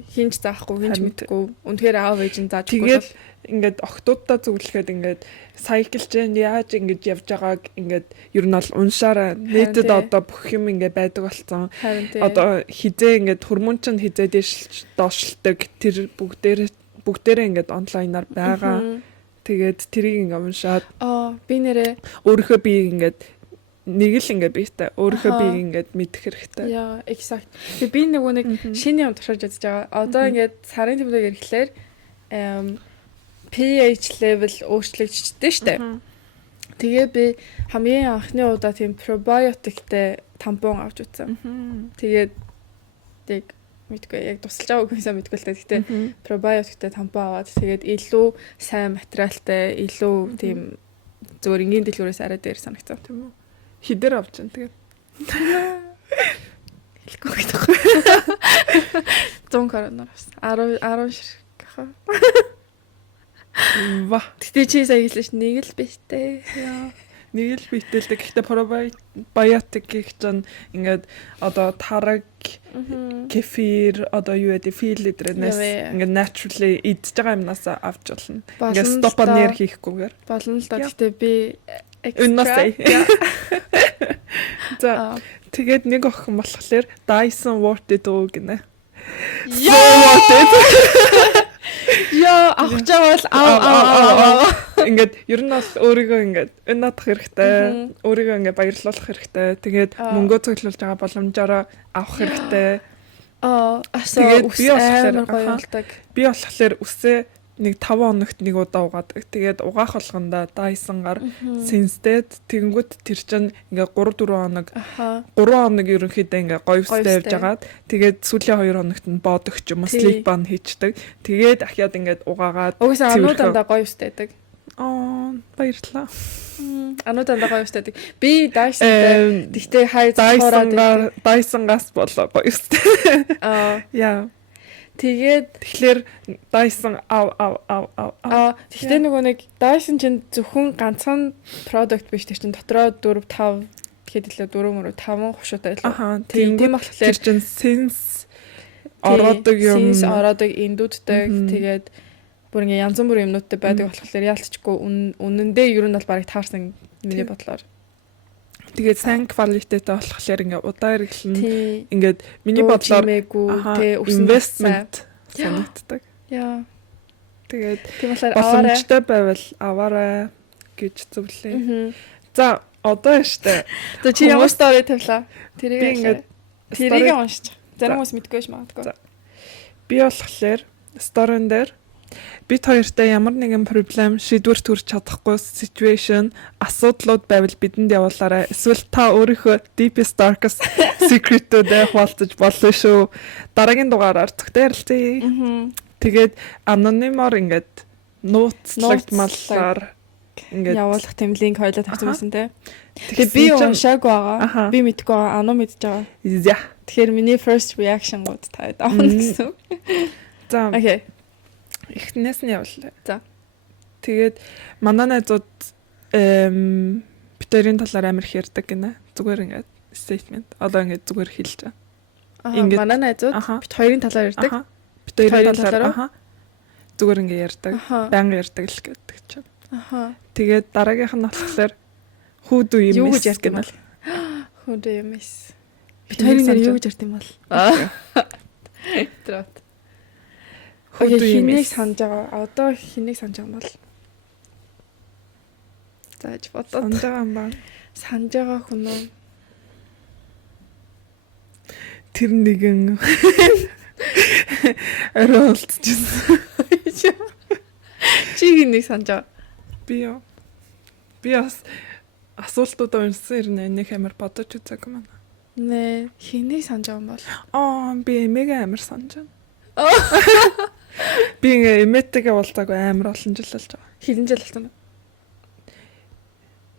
Хинж заахгүй, хинж мэдгүй. Үнэхээр аав ээж нь заажгүй. Тэгээд ингээд охтуудаа зөвлөхөд ингээд сайклж яаж ингэж явж байгааг ингээд ер нь бол уншаараа нийтэд одоо бүх юм ингээд байдаг болсон. Одоо хизээ ингээд хормон чинь хизээ доошлдог тэр бүгдээрээ ингээд онлайнаар байгаа. Тэгээд тэрийг ингээ уншаад би нэрээ өөрийнхөө би ингээд нэг л ингээ биетэй өөрийнхөө би ингээд мэдэх хэрэгтэй. Яа, exact. Тэгээд би нөгөө нэг шинэ юм туршиж үзэж байгаа. Одоо ингээд сарын тэмдэг ирэхлээр pH level өөрчлөгдчихтэй штэ. Тэгээ би хамгийн анхны удаа тийм probioticтэй тампон авч үзсэн. Тэгээд яг мэдгүй яг тусалж байгааг хүнсээ мэдгүй л та. Гэхдээ пробиотиктэй тампаа аваад тэгээд илүү сайн материалтай, илүү тийм зөвөр энгийн дэлгүүрээс арай дээр санагцсан. Тийм үү. Хидээр авч байна тэгээд. Хэлэхгүй байхгүй. 100 коронавирус. 10 ширхэг хаа. Ва. Гэтэ чи сая хэлсэн чинь нэг л биштэй. Яа. Нэг л битэлдэг. Гэхдээ пробиотик гэх чинь ингээд одоо тараг, кефир, одоо юу гэдэг фил эдрэнээс ингээд naturally идж байгаа юмнаас авч болно. Ингээд стопонер хийхгүйгээр. Болно л да. Гэтэ би Үнэсэй. За тэгээд нэг охин болохоор Dyson Worth It гинэ. Яа, авах жавал аа. Ингээд ер нь бол өөрийгөө ингээд өнөдөх хэрэгтэй, өөрийгөө ингээд баярлуулах хэрэгтэй. Тэгээд мөнгөө цуглуулж байгаа боломжоор авах хэрэгтэй. Тэгээд би болохоор би болохоор үсээ нэг 5 хоногт нэг удаа угаадаг. Тэгээд угаах болгонда Dyson-гаар синстэд тэгэнгүүт тэр чинь ингээ 3-4 хоног 3 хоног ерөнхийдөө ингээ гоё үстэй явж агаад тэгээд сүүлийн 2 хоногт нь боодох ч юм уу sleep ban хийчдэг. Тэгээд ахиад ингээд угаагаад угсаа ануудандаа гоё үстэйдэг. Баярлалаа. Ануудандаа гоё үстэйдэг. Би Dyson-тэй тэгтээ хай зураад Dyson-гаас болоо гоё үстэй. Яа. Тэгэхээр Dyson тэгтээ нөгөө нэг Dyson чинь зөвхөн ганцхан продукт биш, тэр чинь дотроо 4 5 тэгэхэд илүү 4 5 хушуутай илүү. Тийм болохоор тэр чинь sense ороодог юм. Sense ороодог индүүдтэй тэгээд бүр ингээ янз бүрийн юмнуудтай байдаг болохоор яалтчгүй үнэндээ ер нь бол барыг таарсан миний бодлоор. Тэгээд сайн quality-тэй болохоор ингээ удаа хэрэглэн ингээд миний бодлоор investment санагддаг. Яа. Тэгээд тийм болохоор боломжтой байвал аваарай гэж зөвлөе. За одоо штэ. За чи ямар story тавьлаа? Тэрийг уншиж. Зарим хүмүүс мэдгүй ш магадгүй. Би болохоор story-н дээр бид хоёртай ямар нэгэн проблем шийдвэр төрж чадахгүй situation асуудлууд байвал бидэнд явуулаарай. Эсвэл та өөрийнхөө deepest darkest secret-үүдээ хуваалцаж болно шүү. Дараагийн дугаараар зөвхөн ярилцъя. Тэгээд анонимор ингээд нууцлагтмаллаар ингээд явуулах тэм линк хоёлоо тавьсан байсан те. Тэгээд би уншаагүй байгаа. Би мэдгүй байгаа. Ану мэдж байгаа. Тэгэхээр миний first reaction гууд та давна гэсэн. За. Окей. Эхнээс нь явууллаа. За. Тэгээд манай найзууд битэрийн талаар амар их ярьдаг гинэ. Зүгээр ингээд statement. Одоо ингээд зүгээр хэлж байгаа. Манай найзууд бит хоёрын талаар ярьдаг. Битэрийн талаар зүгээр ингээд ярьдаг. Баян ярьдаг л гэдэг чинь. Тэгээд дараагийнх нь болохоор who do you miss гэх юм бол. Who do you miss? Бит хоёрын нэр юу гэж ярьд юм бол? Трот. Хинийг санаж байгаа. Одоо хинийг санаж байгаа юм бол. Зааж бодоод санаж байгаа юм байна. Санаж байгаа хүн үү? Тэр нэгэн оролцчихсан. Чи хинийг санаж байгаа? Би бас асуултуудаа уншсан хэрнээ нэг амар бодож үзээгүй маань. Нэ, хинийг санаж байгаа юм бол? Би мега амар санаж байна. Би эмээтэйгээ уулзаагүй амар олон жил болж байгаа. Хэдэн жил болсон бэ?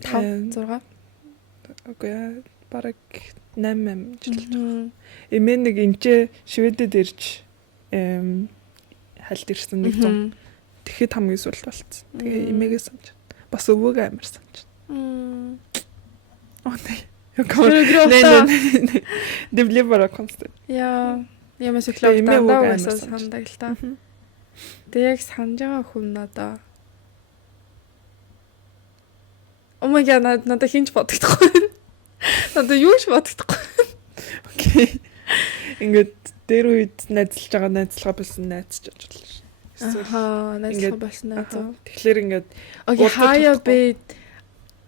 5 6. Окей, бараг 8 жил болж байгаа. Эмээ нэг энчээ Шведэд ирж хальт ирсэн нэг зам. Тэгэхэд хамгийн сүлд болцсон. Тэгээ эмээгээ санаж байна. Бас өвөөгөө амар санаж байна. Nee. Det blir bara konstigt. Ja, men såklart дандаа угаасаа сандаг л та. Тэг яг санаж байгаа хүн надаа. Oh my god, надад хинж бодогдохгүй. Надад юу ч бодогдохгүй. Окей. Ингээд дээр үед найзлж байгаа найзлага болсон найзч болж байна. Найзлага болсон найз. Тэгэхээр ингээд окей, хаяа би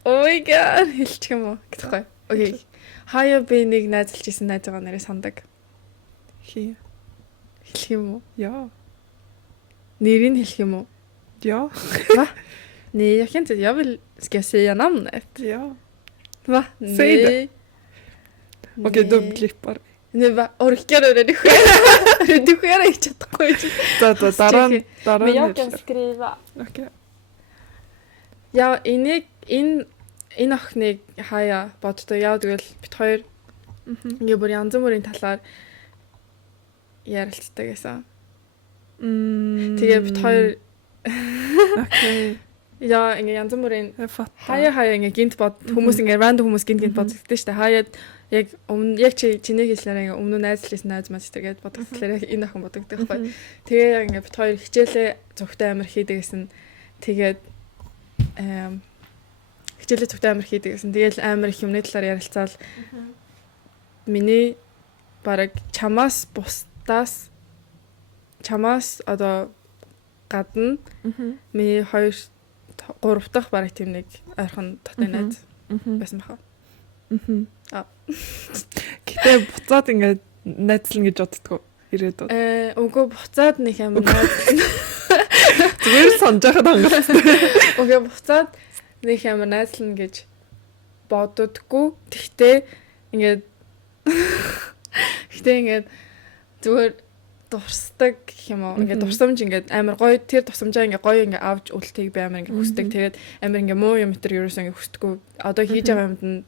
oh my god хэлчих юм уу гэхгүй. Окей. Хаяа би нэг найзлж исэн найз байгаа нэрээ сандаг. Хэлэх юм уу? Яа. Нэрийг хэлэх юм уу? Ja. Va? Nej, jag kan inte. Ska jag säga namnet? Ja. Va? Säg Nej. det. Okej, då klippar vi. Orkar redigera хийж чадахгүй. За дараа нь Jag kan skriva. Окей. Яа энийг энэ охиныг хаяа боддоо яа тэгвэл бит хоёр ингээ бүр янз бүрийн талаар ярилцдаг гэсэн. Тэгээ бит хоёр Окей. яа ингээ янз бүрийн хаяа ингээ гинт бод хүмүүс ингээ рандом хүмүүс гинт боддог шүү дээ. Хаяад яг өмнө яг чиний хэлснээр ингээ өмнө найзлсан найз маа гэдэг боддог. Тэгэхээр энэ охин боддог байхгүй. Тэгээ яг ингээ бит хоёр хичээлээ зөвхөн амар хийдэг гэсэн. Тэгээд хичээлээ зөвхөн амар хийдэг гэсэн. Тэгээл амар их юмны талаар ярилцаал. Миний бараг чамаас одоо гадна миний 2 3 дахь бараг тийм нэг ойрхон дотны найз байсан баха. Гэтэ буцаад ингээд найзлна гэж боддгоо ирээд. Үгүй буцаад нэг амар найз. Зүгээр санаж байхад хангалттай. Үгүй буцаад нэг амар найзлна гэж боддоггүй. Тэгтээ ингээд зүгээр дурсдаг гэх юм уу. Ингээд дурсамж ингээд амар гоё тэр тусамжаа ингээд гоё ингээд авч үлтгийг би амар ингээд хүсдэг. Тэгээд амар ингээд муу юм төр ерөөсөө ингээд хүсдэггүй. Одоо хийж байгаа юмд нь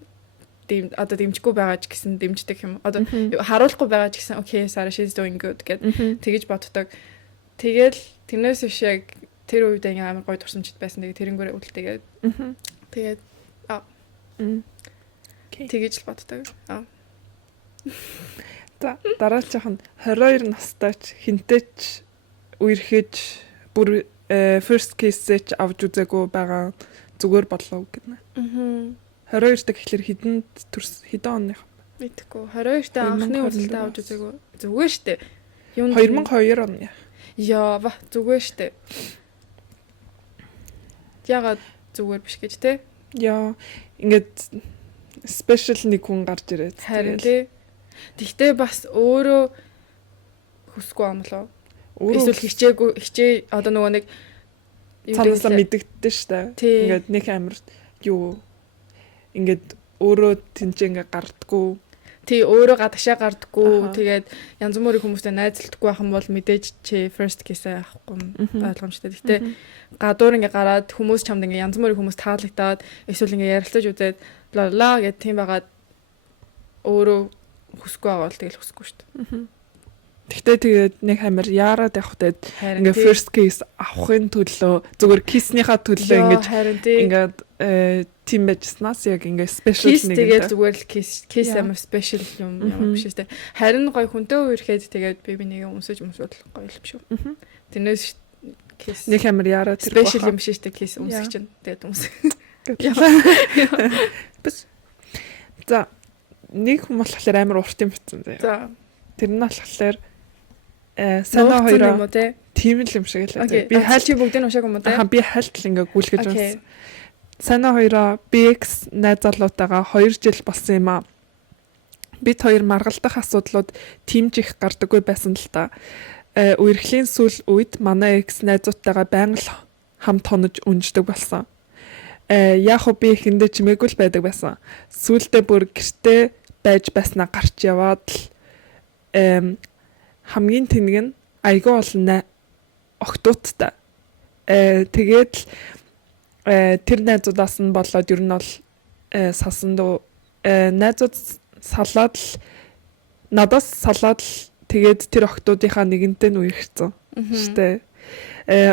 одоо дэмжихгүй байгаа ч гэсэн дэмждэг юм. Одоо харуулахгүй байгаа ч гэсэн окей Sara she's doing good гэд тэгэж боддог. Тэгэл тэрнээс биш яг тэр үед ингээд амар гоё дурсамжтай байсан. Тэгээд тэрнгүүрээ үлдээгээд тэгээд тэгэж л боддог. За дараачих нь 22 настайч хинтээч үерхэж бүр first case-ч авч үзээгүй байгаа зүгээр болов гэнэ. 22 дэх ихлээр хэдэн оных мэдгүй 22 дэх анхны үлдээ авч үзээгүй зүгээр штэ. 2002 он. Яа зүгээр штэ. Ягаад зүгээр биш гэж те? Яа ингээд special нэг хүн гарч ирээд. Харин тий. Тэгтээ бас өөрөө хүсгүй амлаа. Эсвэл хичээ одоо нөгөө нэг цаанаас мэддэгдэн штэ. Ингээд нэг амир юу ингээд өөрөө тэнцээ ингээд гардггүй. Тий өөрөө гадагшаа гардггүй. Тэгээд янз бүрийн хүмүүстэй найзлдаггүй байх юм бол мэдээж чи first kiss авахгүй ойлгомжтой. Тэгтээ гадуур ингээд гараад хүмүүс чамд ингээд янз бүрийн хүмүүс таалагдаад эсвэл ингээд ярилцаж үзээд ла гэд тийм байгаад өөрөө хүсгүй байгаа бол тэгэл хүсгүй шүү дээ. Тэгтээ тэгээд нэг хамир яарад явах тэгээд ингээ first kiss авахын төлөө зүгээр киснийхаа төлөө ингээд тийм байжснаас яг ингээ special нэг тэгээд зүгээр л kiss амар special юм биш үү. Харин гой хүнтэй үерхэд тэгээд би нэг өмсөж гоё юм шүү. Тэрнээс kiss нэг хамир яарад special юм биш үү kiss өмсөх чинь тэгээд өмсөх. За нэг хүн болохоор амар урт юм битсэн заяа. За тэр нь болохоор санаа хоёроо тийм л юм шиг л заяа. Би хайлт чи бүгдийг уншааг юм уу те? Би хайлт л ингээ гүйлгэж байсан. Санаа хоёроо BX найз залуутайгаа 2 жил болсон юм аа. Бид хоёр маргалдах асуудлууд тимж их гардаггүй байсан л та. Үерхлийн сүүл үед манай X найзуудтайгаа байнга л хамт хонож үнждэг болсон. Яг би ихэндээ чимээгүй л байдаг байсан. Сүүлдээ бүр гэртээ байж байснаа гарч яваад л хамгийн тэнэг нь айгүй олон охтуудтай. Тэгээд тэр найзуудаас нь болоод ер нь бол салсан дөө найзууд салаад л надаас салаад л тэгээд тэр охтуудынхаа нэгэнтэй нь үерхсэн штэ.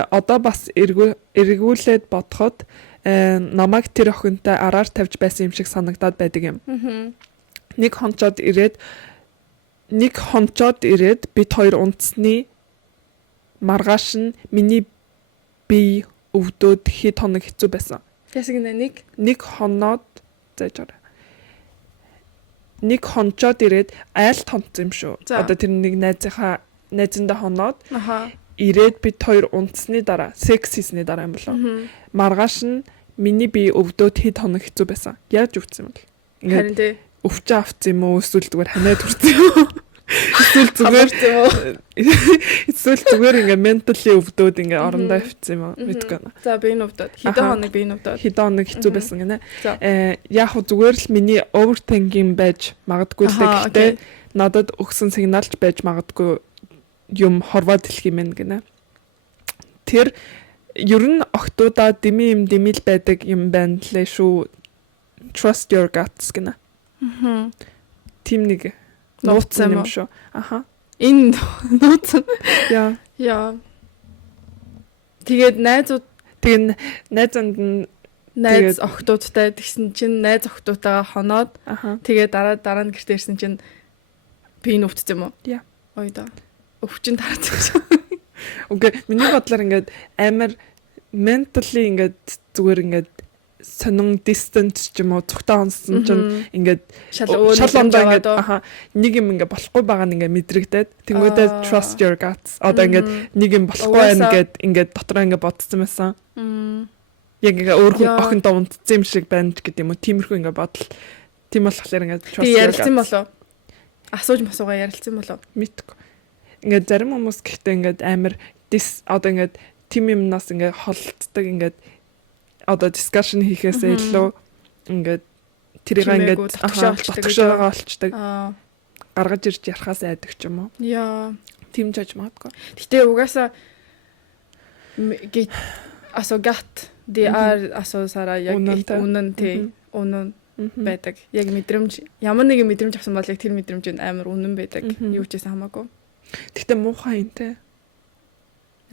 Одоо бас эргүүлээд бодоход намайг тэр охинтой араар тавьж байсан юм шиг санагдаад байдаг юм. Нэг хончоод ирээд бид хоёр унтсны маргааш нь миний бие өвдөөд хэд хоног хэцүү байсан. Ясаг нэг хоноод заажаарай. Нэг хончоод ирээд айлт хонцсон юм шүү. Одоо тэр нэг найзындаа хоноод ирээд бид хоёр унтсны дараа секс хийсний дараа юм болоо. Маргааш нь миний бие өвдөөд хэд хоног хэцүү байсан. Яаж өвдсөн юм бол? Харин тий. Өвчөө авцсан юм уу? Эсвэл зүгээр ханаад хүрсэн юм уу? Эсвэл зүгээр ингээ ментали өвдөөд ингээ орондоо авцсан юм уу? Мэдгүй байна. За би энэ өвдөөд. Хэдэн хоног хэцүү байсан гинэ. Яг зүгээр л миний overthinking байж магадгүй л гэхдээ надад өгсөн сигналч байж магадгүй юм хорвоод хэлэх юм байна гинэ. Тэр ер нь охтуудаа дэмил байдаг юм байна лээ шүү. Trust your guts гинэ. Тим нэг нууц юм шүү. Аха. Энэ нууц. Яа. Яа. Тэгээд найзууд нь найз охтуудтай тэгсэн чинь найз охтуудтайгаа хоноод тэгээд дараа нь гэртээ ирсэн чинь би нүвтц юм уу? Яа. Ойдоо. Өвчин тарацсан. Окей, миний бодлоор ингээд амар mentally ингээд зүгээр ингээд сонин distance ч юм уу цогтой онсон чинь ингээд шал ондоо ингээд нэг юм ингээд болохгүй байгаа нь ингээд мэдрэгдээд тэнгуүдээ trust your guts одоо ингээд нэг юм болохгүй байна ингээд дотроо ингээд бодсон байсан. Яг ингээд өөр хүн охиндоо унтцсан юм шиг байна гэдэг юм уу тиймэрхүү ингээд бодол. Тийм болохоор ингээд trust your guts. Ярилцсан болов? Асууж масуугаа ярилцсан болов? Мэдгүй. Ингээд зарим хүмүүс гэхдээ ингээд амар одоо ингээд тим юмнаас ингээд холддог ингээд одоо discussion хийхээсээ илүү ингээд тэрийг ингээд тогшоогоо олчдаг. Гаргаж ирж ярахаас айдаг ч юм уу. Яа. Тим жиж магадгүй. Гэтэ угаасаа гат асуусараа яг үнэн байдаг. Яг мэдрэмж ямар нэгэн мэдрэмж авсан бол яг тэр мэдрэмж нь амар үнэн байдаг. Юу ч гэсэн хамаагүй. Гэтэ муухай юм те.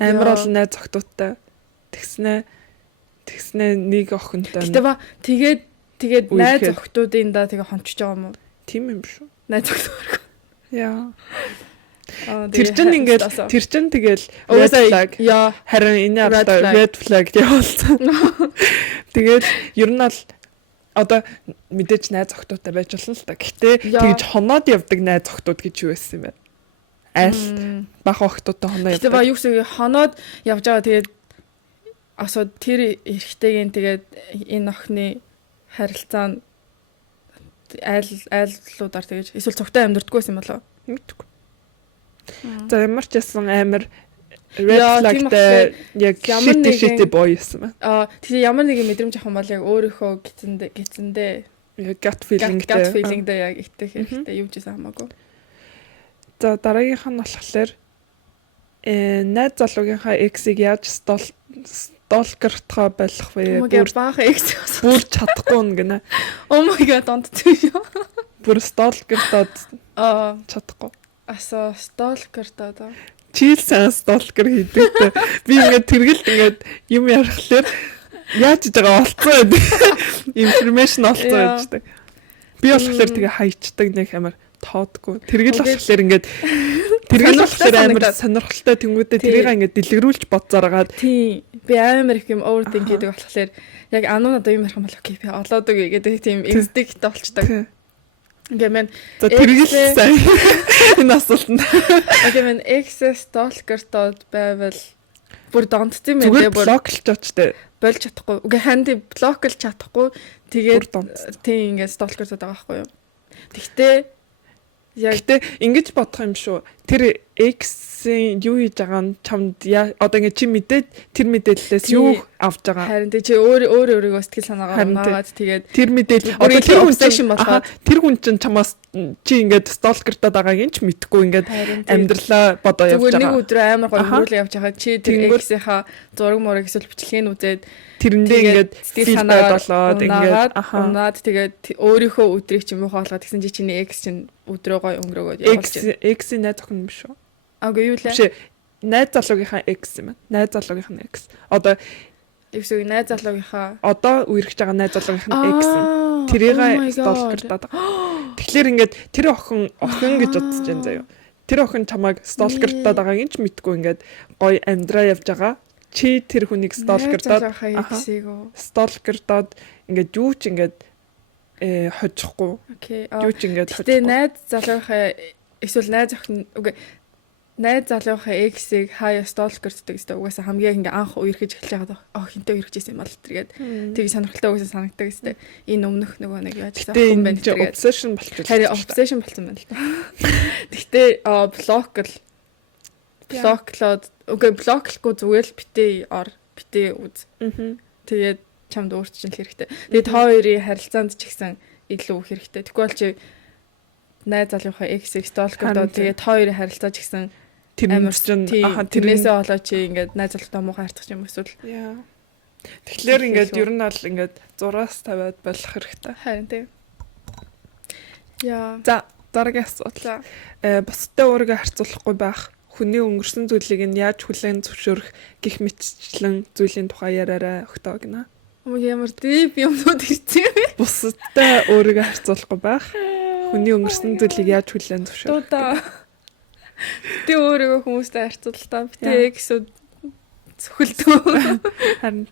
Амар олон найз зохтуудтай тэгснэ нэг охинтой. Тэгээд найз зохтуудын да тэгээ хончиж байгаа юм уу? Тийм юм шүү. Найз зохтууд. Яа. Тэр чин тэгэл red flag. Яа. Харин энэ аваад red flag явуулсан. Тэгээд ер нь л одоо мэдээж найз зохтуудтай байж болно л та. Гэхдээ тэгж хоноод явдаг найз зохтууд гэж юу байсан юм бэ? Айл бага охтуудтай хоноо явдаг. Тэгээ юу гэсэн хоноод явж байгаа тэгээд тэр эрэгтэйгийн тэгээд энэ охины харилцаа нь айллуудаар тэгэж эсвэл цогтой амьдрдаггүй юм болоо мэдгүй. За ямар ч ясан амар red flagтай яг шити бой юм байна. Тэгээ ямар нэгэн мэдрэмж авах юм бол яг өөрийнхөө гизэндээ gut feeling-тэй яг итгэх хэрэгтэй юу ч гэсэн хамаагүй. За дараагийнх нь болохоор найз залуугийнхаа эксийг яаж сталкертгаа болох вэ? Бүр баахан экс бүр чадахгүй гэнэ. Oh my god онцгүй шүү. Бүр сталкертаад чадахгүй. Сталкертаа. Чийл сайн сталкер хийдэг. Би ингээд тэргэлд ингээд юм ярихлаар яаж хийж байгаа болцсон. Информашн олцсон гэдэг. Би болохоор тэгээ хайчдаг нэг амар тоодгүй. Тэргэл болохоор ингээд тэргэл болохоор амар сонирхолтой тэнгүүдээ тэрийг ингээд дэлгэрүүлж бодзааргаад тийм би амар их юм overthink хийдэг болохоор яг ануу надад юм ярих юм бол окей би олоод үгүй гэдэг тийм instinct болчдаг. Ингээд мэн тэргэл сайн энэ асуултанд. Окей мэн excess stalker-тод байвал бүр донтцсон юм дээ бүр блоклж очтой болж чадахгүй. Үгүй ханди блоклж чадахгүй тэгээд тийм ингээд stalker-тод байгаа байхгүй юу. Гэхдээ ингэж бодох юм шүү. Тэр X-ийн юу хийж байгаа нь чамд одоо ингэ чи мэдээд тэр мэдээллээс юу авч байгаа. Харин чи өөрийгөө сэтгэл санаагаа унаагаад тэгээд тэр мэдээлэл одоо тэр obsession болохоо тэр хүн чинь чамаас чи ингээд stalker-таад байгааг нь ч мэдэхгүй ингээд амьдралаа бодоо явж байгаа. Зүгээр нэг өдрөө амар гоё хөрүүлээ явж байгаа. Чи тэр X-ийнхаа зураг мураг эсвэл бичлэгийг үзээд тэрэндээ ингээд сэтгэл санаагаа болоод ингээд унаад тэгээд өөрийнхөө өдрийг ч юм уу хаалгаад тэгсэн чи чиний X чинь өдрөө гоё өнгөрөөгөө явуулж байна. X-ийн найз охин юм шүү. Агүй юу лээ. Биш найз залуугийнхаа X юм байна. Найз залуугийнх нь X. Одоо Эвсэг найз залуугийнхаа одоо үерхэж байгаа найз залуугийнх нь X. Тэрийг сталкертаад. Тэгэхээр ингээд тэр охин гэж бодож байна заяа. Тэр охин чамайг сталкертаад байгааг нь ч мэдгүй ингээд гоё амьдраа явж байгаа. Чи тэр хүнийг сталкертаад сталкертаад ингээд юу ч ингээд хожихгүй. Окей. Юу ч ингээд хожихгүй. Тэгээ найз залуугийнхаа эсвэл найз охин үгүй найз залуугийнхаа X-ийг хаяа сталкертдаг гэсэн угаасаа хамгийн ингээ анх үерхэж эхэлж байгаа хинтээ үерхэж байсан юм бол тэргээд тийг сонирхолтой угаасаа санагддаг гэсэн. Энэ өмнөх нөгөө нэг яаж гэсэн хүн байна тэргээд obsession болчихлоо. Харин obsession болсон байна л та. Гэхдээ блоклоод үгүй блоклохгүй зүгээр л битээ үз. Тэгээд чамд өөрчлөл хэрэгтэй. Тэгээд та хоёрын харилцаанд ч ихсэн илүү хэрэгтэй. Тэгвэл чи найз залуухаа XX stalker-доо тэгээд хоёрын харилцааж гисэн тэр чинь тэрнээсээ болоо чи ингээд найз залуутай муухай харцах юм эсвэл тэгэхээр ингээд ер нь бол ингээд 6-аас 50-аад болох хэрэгтэй. Харин тийм. Яа. За дараагийн асуудал. Бусдад өөрийгөө харьцуулахгүй байх, хүний өнгөрсөн зүйлийг нь яаж хүлээн зөвшөөрөх гих мэтчлэн зүйлийн тухай яриараа өгтөө гинэ. Ямар дип юмнууд ирсэн юм. Бусдад өөрийгөө харьцуулахгүй байх, хүний өнгөрсөн зүйлийг яаж хүлээн зөвшөөрөх. Тэ өөрийгөө хүмүүстэй харьцуултаа битээ гэсүүд зөвхөлтөө. Харин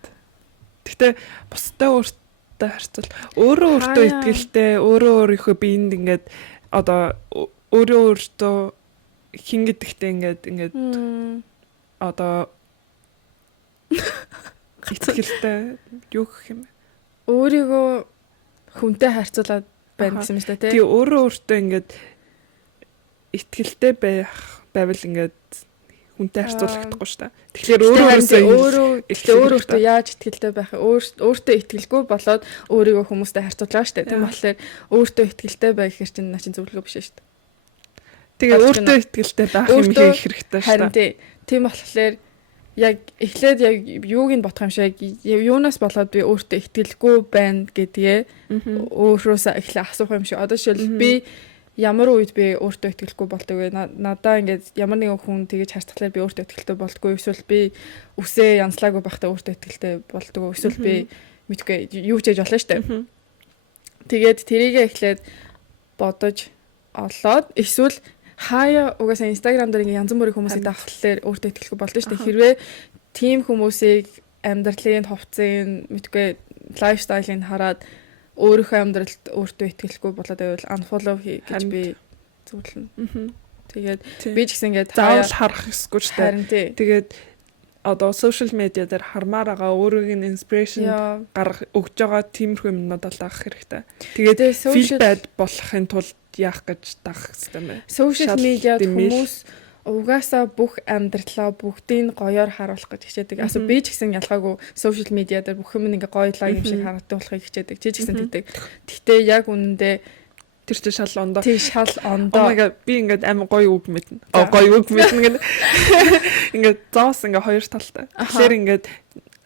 гэхдээ бусдад өөртөө харьцуул. Өөрөө өөртөө итгэлтэй, өөрөө өөрийнхөө биеинд ингээд одоо өөрөө хин гэдэгтэй ингээд одоо итгэлтэй юу гэх юм бэ? Өөрийгөө хүнтэй харьцуулаад байна гэсэн юм шүү дээ, тий. Тэгээ өөрөө өөртөө ингээд итгэлтэй байвал ингээд хүнтэй харьцуулагдахгүй шүү дээ. Тэгэхээр өөрөөсөө яаж итгэлтэй байх вэ? Өөртөө итгэлгүй болоод өөрийгөө хүмүүстэй харьцуулж байгаа шүү дээ. Тийм болохоор өөртөө итгэлтэй байх хэрэг чинь начин зөвлөгөө биш шүү дээ. Тэгээ өөртөө итгэлтэй байх юм хийх хэрэгтэй шүү дээ. Харин тийм болохоор яг эхлээд яг юуг нь бодох юм шиг юунаас болоод би өөртөө итгэлгүй байна гэдгээ өөрөөсөө эхлээ асуух юм шиг. Одоо жишээл би ямар үед би өөртөө итгэлгүй болдог вэ? Надаа ингээд ямар нэгэн хүн тэгэж харцглаар би өөртөө итгэлтэй болдгоо. Эсвэл би үсээ янзлаагүй байхдаа өөртөө итгэлтэй болдгоо. Эсвэл би мэдгүй юу ч хийж болно шүү дээ. Тэгээд тэрийгээ эхлээд бодож олоод эсвэл хаяа угаасаа Instagram дээр ингээд янз бүрийн хүмүүсийг дагахлаар өөртөө итгэлгүй болдог шүү дээ. Хэрвээ тийм хүмүүсийг амьдралын хувцсыг мэдгүй лайфстайлыг хараад өөрийнхөө амьдралд өөртөө итгэлгүй болоод байвал unfollow гэж би зөвлөнө. Тэгээд би ч гэсэн ингээд заавал харах ёсгүй шүү дээ. Тэгээд одоо social media дээр хармаар байгаа өөрийн inspiration гаргах өгж байгаа тиймэрхүү юмнууд бол авах хэрэгтэй. Тэгээд feel bad болохын тулд яах гэж дагах хэрэгтэй юм бэ? Social media-д хүмүүс угаасаа бүх амьдралаа бүгдийг гоёор харуулах гэж хичээдэг. Асуу би ч гэсэн ялгаагүй social media дээр бүх юм ингээ гоёлаа юм шиг харагддаг болохыг хичээдэг. Чи ч гэсэн тэгдэг. Гэхдээ яг үнэндээ тэр чинь шал ондоо. Тий шал ондоо. Oh my god би ингээд амар гоё үг мэднэ. Гоё үг мэднэ гэдэг. Ингээд зоос ингээ хоёр талтай. Тэгэхээр ингээд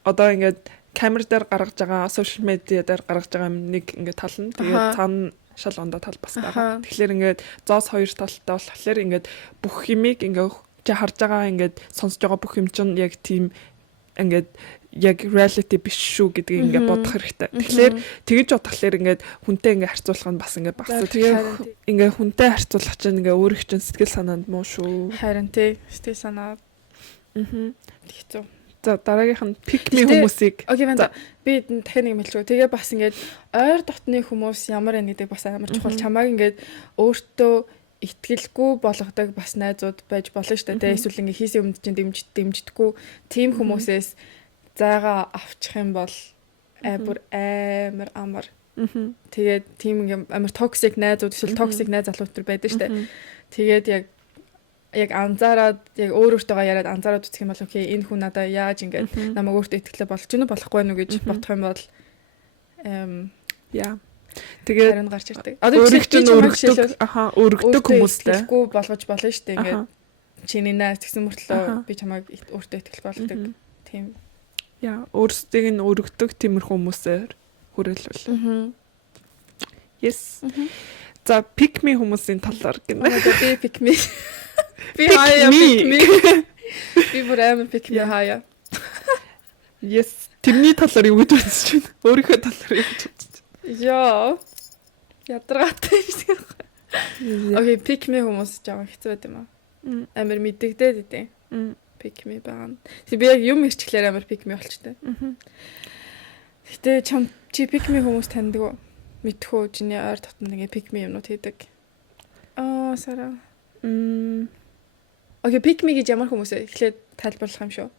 одоо ингээд камер дээр гаргаж байгаа social media дээр гаргаж байгаа юм нэг ингээ тал нь тэгээд цаана шал ондоо тал бас байгаа. Тэгэхээр ингээд зоос хоёр талтай болохоор ингээд бүх юмыг ингээд чи харж байгаа ингээд сонсож байгаа бүх юм чинь яг тийм ингээд яг reality биш шүү гэдгийг ингээд бодох хэрэгтэй. Тэгэхээр тэгэж бодохлоор ингээд хүнтэй ингээд харьцуулах нь бас ингээд багсаа. Тэгэхээр ингээд хүнтэй харьцуулах чинь ингээд өөрийнх чинь сэтгэл санаанд муу шүү. Харин тий сэтгэл санаа. Тэгцүү. За дараагийнх нь pick me хүмүүсийг. Окей ванда би дахиад нэг хэлчихв. Тэгээ бас ингээд ойр дотны хүмүүс ямар байна гэдэг бас амар чухал. Чамайг ингээд өөртөө итгэлгүй болгодог бас найзууд байж болно шүү дээ. Эсвэл ингээд хийсэн юмд чинь дэмждэггүй тийм хүмүүсээс зайгаа авчих юм бол бүр амар амар. Тэгээд тийм ингээд амар токсик найзууд эсвэл токсик найз залуучууд байдаг шүү дээ. Тэгээд яг анзаараад яг өөртөөгаа яриад анзаараад үзэх юм бол окей энэ хүн надаа яаж ингээд намайг өөртөө итгэлээ болж гинэ болохгүй нүү гэж бодох юм бол тэгээд харин гарч ирдэг. Одоо өргөдөг хүмүүстэй итгэлгүй болгож болно шүү дээ. Ингээд чиний найз гэсэн мөртлөө би чамайг өөртөө итгэлгүй болгодог. Тийм. Өөрсдийг нь өргөдөг тиймэрхүү хүмүүсээр хүрээлвэл. Yes. За pick me хүмүүсийн талаар гэнэ. Би pick me. Би хаяа pick me. Би бүр амар pick me хаяа. Yes. Тэрний талаар юу гэж үзэж байна? Өөрийнхөө талаар юу гэж үзэж байна? Яа. Ядаргаатай шиг. Окей, pick me хүмүүс жаа хэцүү байт юм аа. Амар мэддэгдээд идэв. Pick me байна. Би яг юм ирчихлээр амар pick me болчтой. Гэтэ чи pick me хүмүүс таньдаг уу? Мэдхүү чиний ойр дотн нэг pick me юмнууд хийдэг. Сара. Окей, pick me гэж ямар хүмүүс вэ? Эхлээд тайлбарлах юм шүү.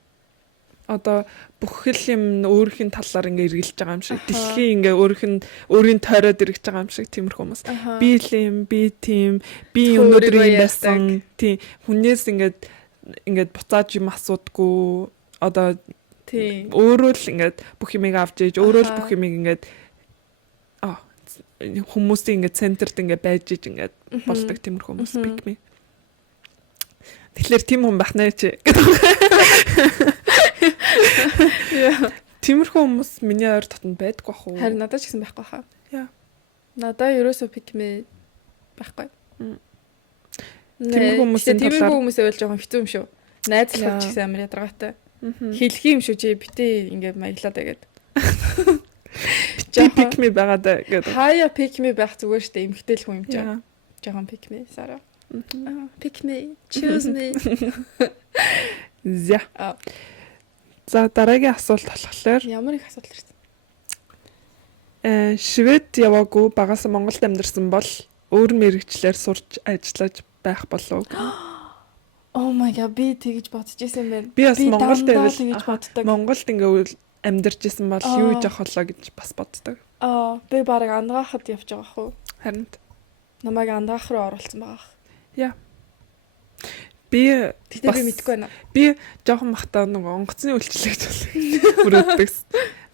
Одоо бүх л юм өөрхийн талаар ингээ эргэлж байгаа юм шиг. Дэлхийн ингээ өөрийн тойроод эргэж байгаа юм шиг тиймэрхүү хүмүүс. Би л юм, би тийм, би өнөөдөр юм байсан. Тийм. Хүнээс ингээд буцааж юм асуудгүй. Одоо тийм. Өөрөө л ингээд бүх юмыг авч ээж, өөрөө л бүх юмыг ингээд хүмүүсийн ингээд центрт ингээд байж иж ингээд болдог тиймэрхүү хүмүүс pick me. Тэгэхээр тийм хүн байх нэ чи. Тиймэрхүү хүмүүс миний ойр дотнд байдгүй бах уу? Харин надад ч гэсэн байхгүй хаа. Яа. Надад ерөөсөө pick me байхгүй. Тиймэрхүү хүмүүсийн тиймэрхүү хүмүүсээ бол жоохон хэцүү юм шүү. Найзлах ч гэсэн амар ядаргаатай. Хэлэх юм шүү чи битээ ингээд маяглаад байгаад. Pick me байгаад гэдэг. Хаяа pick me байх зүгээр штэ эмхтэл хүн юм жаа. Жоохон pick me сара. Pick me, choose me. За. За дараагийн асуулт болохоор ямар их асуудал ирсэн. Швед яваагүй багаас Монголд амьдарсан бол өөр мэрэгчлэр сурч ажиллаж байх болов. Oh my god би тэгж бодож исэн байна. Би бас Монголд тэгж боддог. Монголд ингээ амьдарч исэн бол юу хийж авах болоо гэж бас боддог. Би баг ангаахад явж байгаа хөө. Харин Намайг ангаах руу оруулсан байгаа. Яа. Би би мэдгүй байна. Би жоохон махтаа нөгөө онгоцны үйлчлэгч бүрөөддөг.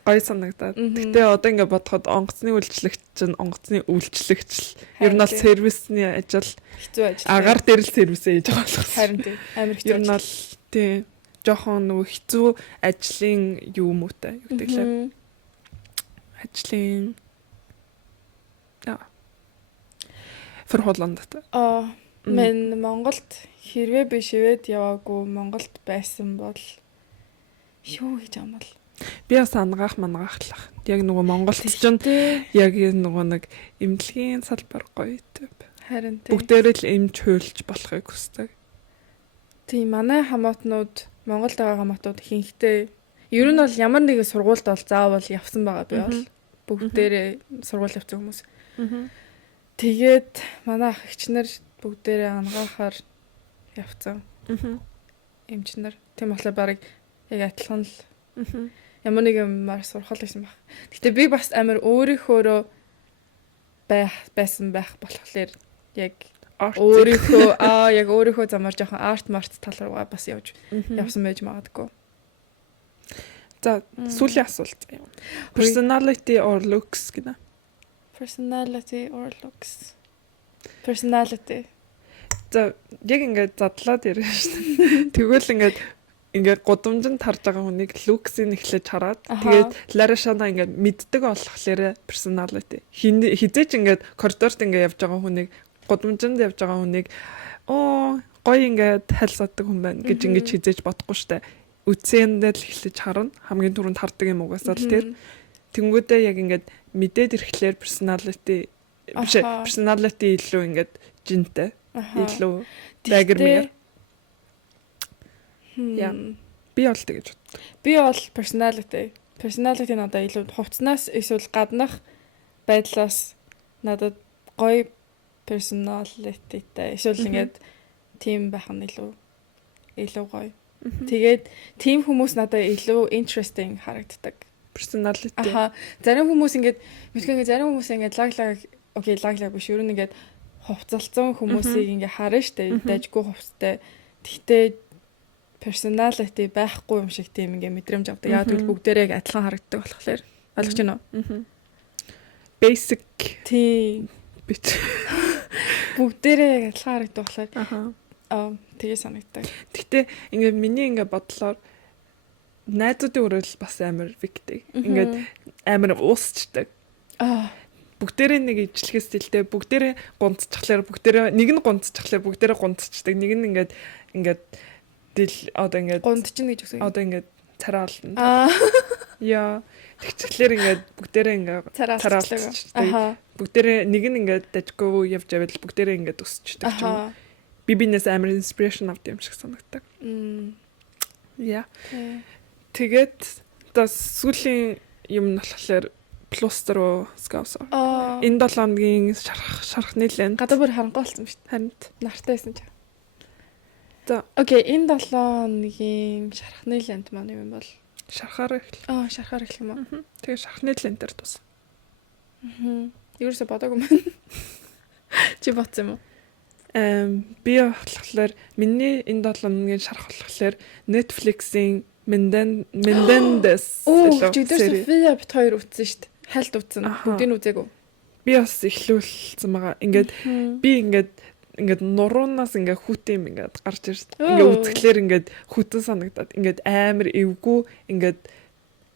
Гой санагдаад. Гэтэ одоо ингээ бодоход онгоцны үйлчлэгч чинь онгоцны үйлчлэгч л ер нь бол сервисний ажил хэцүү ажил. Агаар дээр л сервисээ хийж байгаа болох. Харин тийм амар хэцүү. Ер нь бол тий жоохон нөгөө хэцүү ажлын юу муутай юу гэдэг лээ. Ажлын фэрхолонд. Мен Монголд хэрвээ би шивэд яваагүй Монголд байсан бол юу хийж байгаа юм бол би бас ангаахлах. Яг нөгөө Монголд чинь яг нөгөө нэг эмнэлгийн салбар гоё төв. Харин тийм. Бүгдээрээ л эмч хуйлж болохыг хүсдэг. Тийм манай хамаатнууд Монголд байгаа хамаатнууд ихэнхдээ ер нь бол ямар нэгэн сургуульд бол заавал явсан байгаа би бол бүгдээрээ сургууль явсан хүмүүс. Тэгээд манай ах эгчнэр бүгдээрээ ангаахаар явцсан. Эмчнэр. Тийм болохоор барыг яг адилхан л ямар нэг юмар сурах байсан баг. Гэтэ би бас амар өөрийнхөөрөө байсан байх болохоор яг өөрийнхөө замаар жоохон арт март тал руугаа бас явсан байж магадгүй. За сүүлийн асуулт юм. Personality or looks гэнэ. Personality or looks. Personality. За яг ингээд задлаад ярина шүү дээ. Тэгвэл ингээд гудамжинд харж байгаа хүнийг луксыг эхлэж хараад тэгээд ларашана ингээд мэддэг болохоор personality. Хизээч ингээд коридорт ингээд явж байгаа хүнийг гудамжинд явж байгаа хүнийг гоё ингээд хайлсадаг хүн байна гэж ингээд хизээч бодохгүй штэ. Үцээндээ л эхлэж харна. Хамгийн түрүүнд хардаг юм угаасаа л тэр. Тэнгүүдээ яг ингээд мэдээд ирэхлээр personality илүү ингээд жинтэй. Илүү дагэрмэр. Яа. Би бол тэгэж бод. Би бол personality надад илүү хувцснаас эсвэл гаднах байдлаас надад гоё personality-тэй эсвэл ингээд team байх нь илүү гоё. Тэгээд team хүмүүс надад илүү interesting харагддаг. Personality. Зарим хүмүүс ингээд зарим хүмүүс ингээд лаглаг биш ер нь ингээд хувцалцсан хүмүүсийг ингээд харна штэ. Дажгүй хувцтай. Тэгтээ personality байхгүй юм шиг тийм ингээ мэдрэмж авдаг. Яг тэгвэл бүгдээрээ адилхан харагддаг болохоор ойлгож байна уу? Basic тийм бит. Бүгдээрээ адилхан харагддаг болохоор тэгээ санагддаг. Гэтэ ингээ миний ингээ бодлоор найзуудын өрөөл бас амар виктэй. Ингээд амар уусчдаг. Бүгдээрээ нэг ижлэх стилтэй бүгдээрээ гунцчихлаар бүгдээрээ нэг нь гунцчихлаар бүгдээрээ гунцчдаг. Нэг нь ингээд одоо ингээд гундчин гэж үгсэн. Одоо ингээд цараа олно. Яа. Тэгчлэр ингээд бүгдээрээ ингээд цараа олчихдаг. Бүгдээрээ нэг нь ингээд дажгүй явж аваад бүгдээрээ ингээд өсчдөг ч юм. Бибинес амар inspiration авдаг юм шиг санагддаг. Яа. Тэгээд сүүлийн юм нь болохоор плюс руу скаусаа. Энэ 7 хоногийн шарах нэлээд гадаа бүр харанхуй болсон шүү дээ. Харин нартай байсан ч. Окей, энэ 7 хоногийн шархны лент маань юм бол шархаар эхлэх. Шархаар эхлэх юм аа. Тэгээ шархны лентээр тус. Юурсаа бодоогүй юм. Чи бодсон юм уу? Би болохоор миний энэ 7 хоногийн шарх болохоор Netflix-ийн Menendez София бит хоёр үзсэн шүү дээ. Хальт үзсэн. Бүгдийг үзээгүй. би бас эхлүүлсэн байгаа. Ингээд би ингээд нуруунаас ингээд хүүтэм ингээд гарч ирсэн. Ингээд үзэхлээр ингээд хүүтэн санагдаад ингээд амар эвгүй ингээд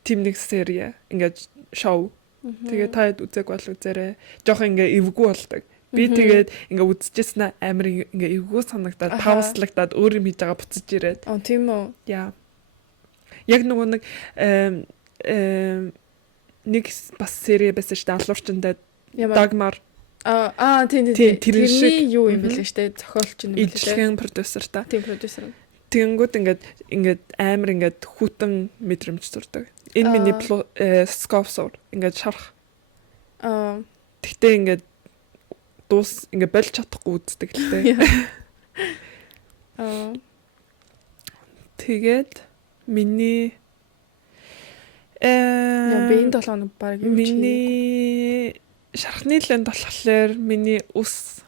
тим нэг серия ингээд шоу. Тэгээ таад үзэг бол үзээрэй. Жохон ингээд эвгүй болдог. Би тэгээд ингээ үзчихсэн амар ингээ эвгүй санагдаад паузлагдаад өөр юм хийж байгаа буцаж ирээд. Тийм үү? Яа. Яг нөгөө нэг нэг бас сери байсан шүү дээ. Алуурчтай Дагмар. Тийм. Тэрний юу юм бэлээ штэ? Зохиолч юм бэлээ. Илчлэгийн продюсер та. Тийм продюсер. Тэнгүүд ингээд амар ингээд хүүтэн мэдрэмж зурдаг. Энэ миний скофсор ингээд шарах. Тэгтээ ингээд дуус ингээ болж чадахгүй үздэг л дээ. Тэгээд миний бэйн 7 хоног баг юм чи. Миний шархны лэнд болохоор миний ус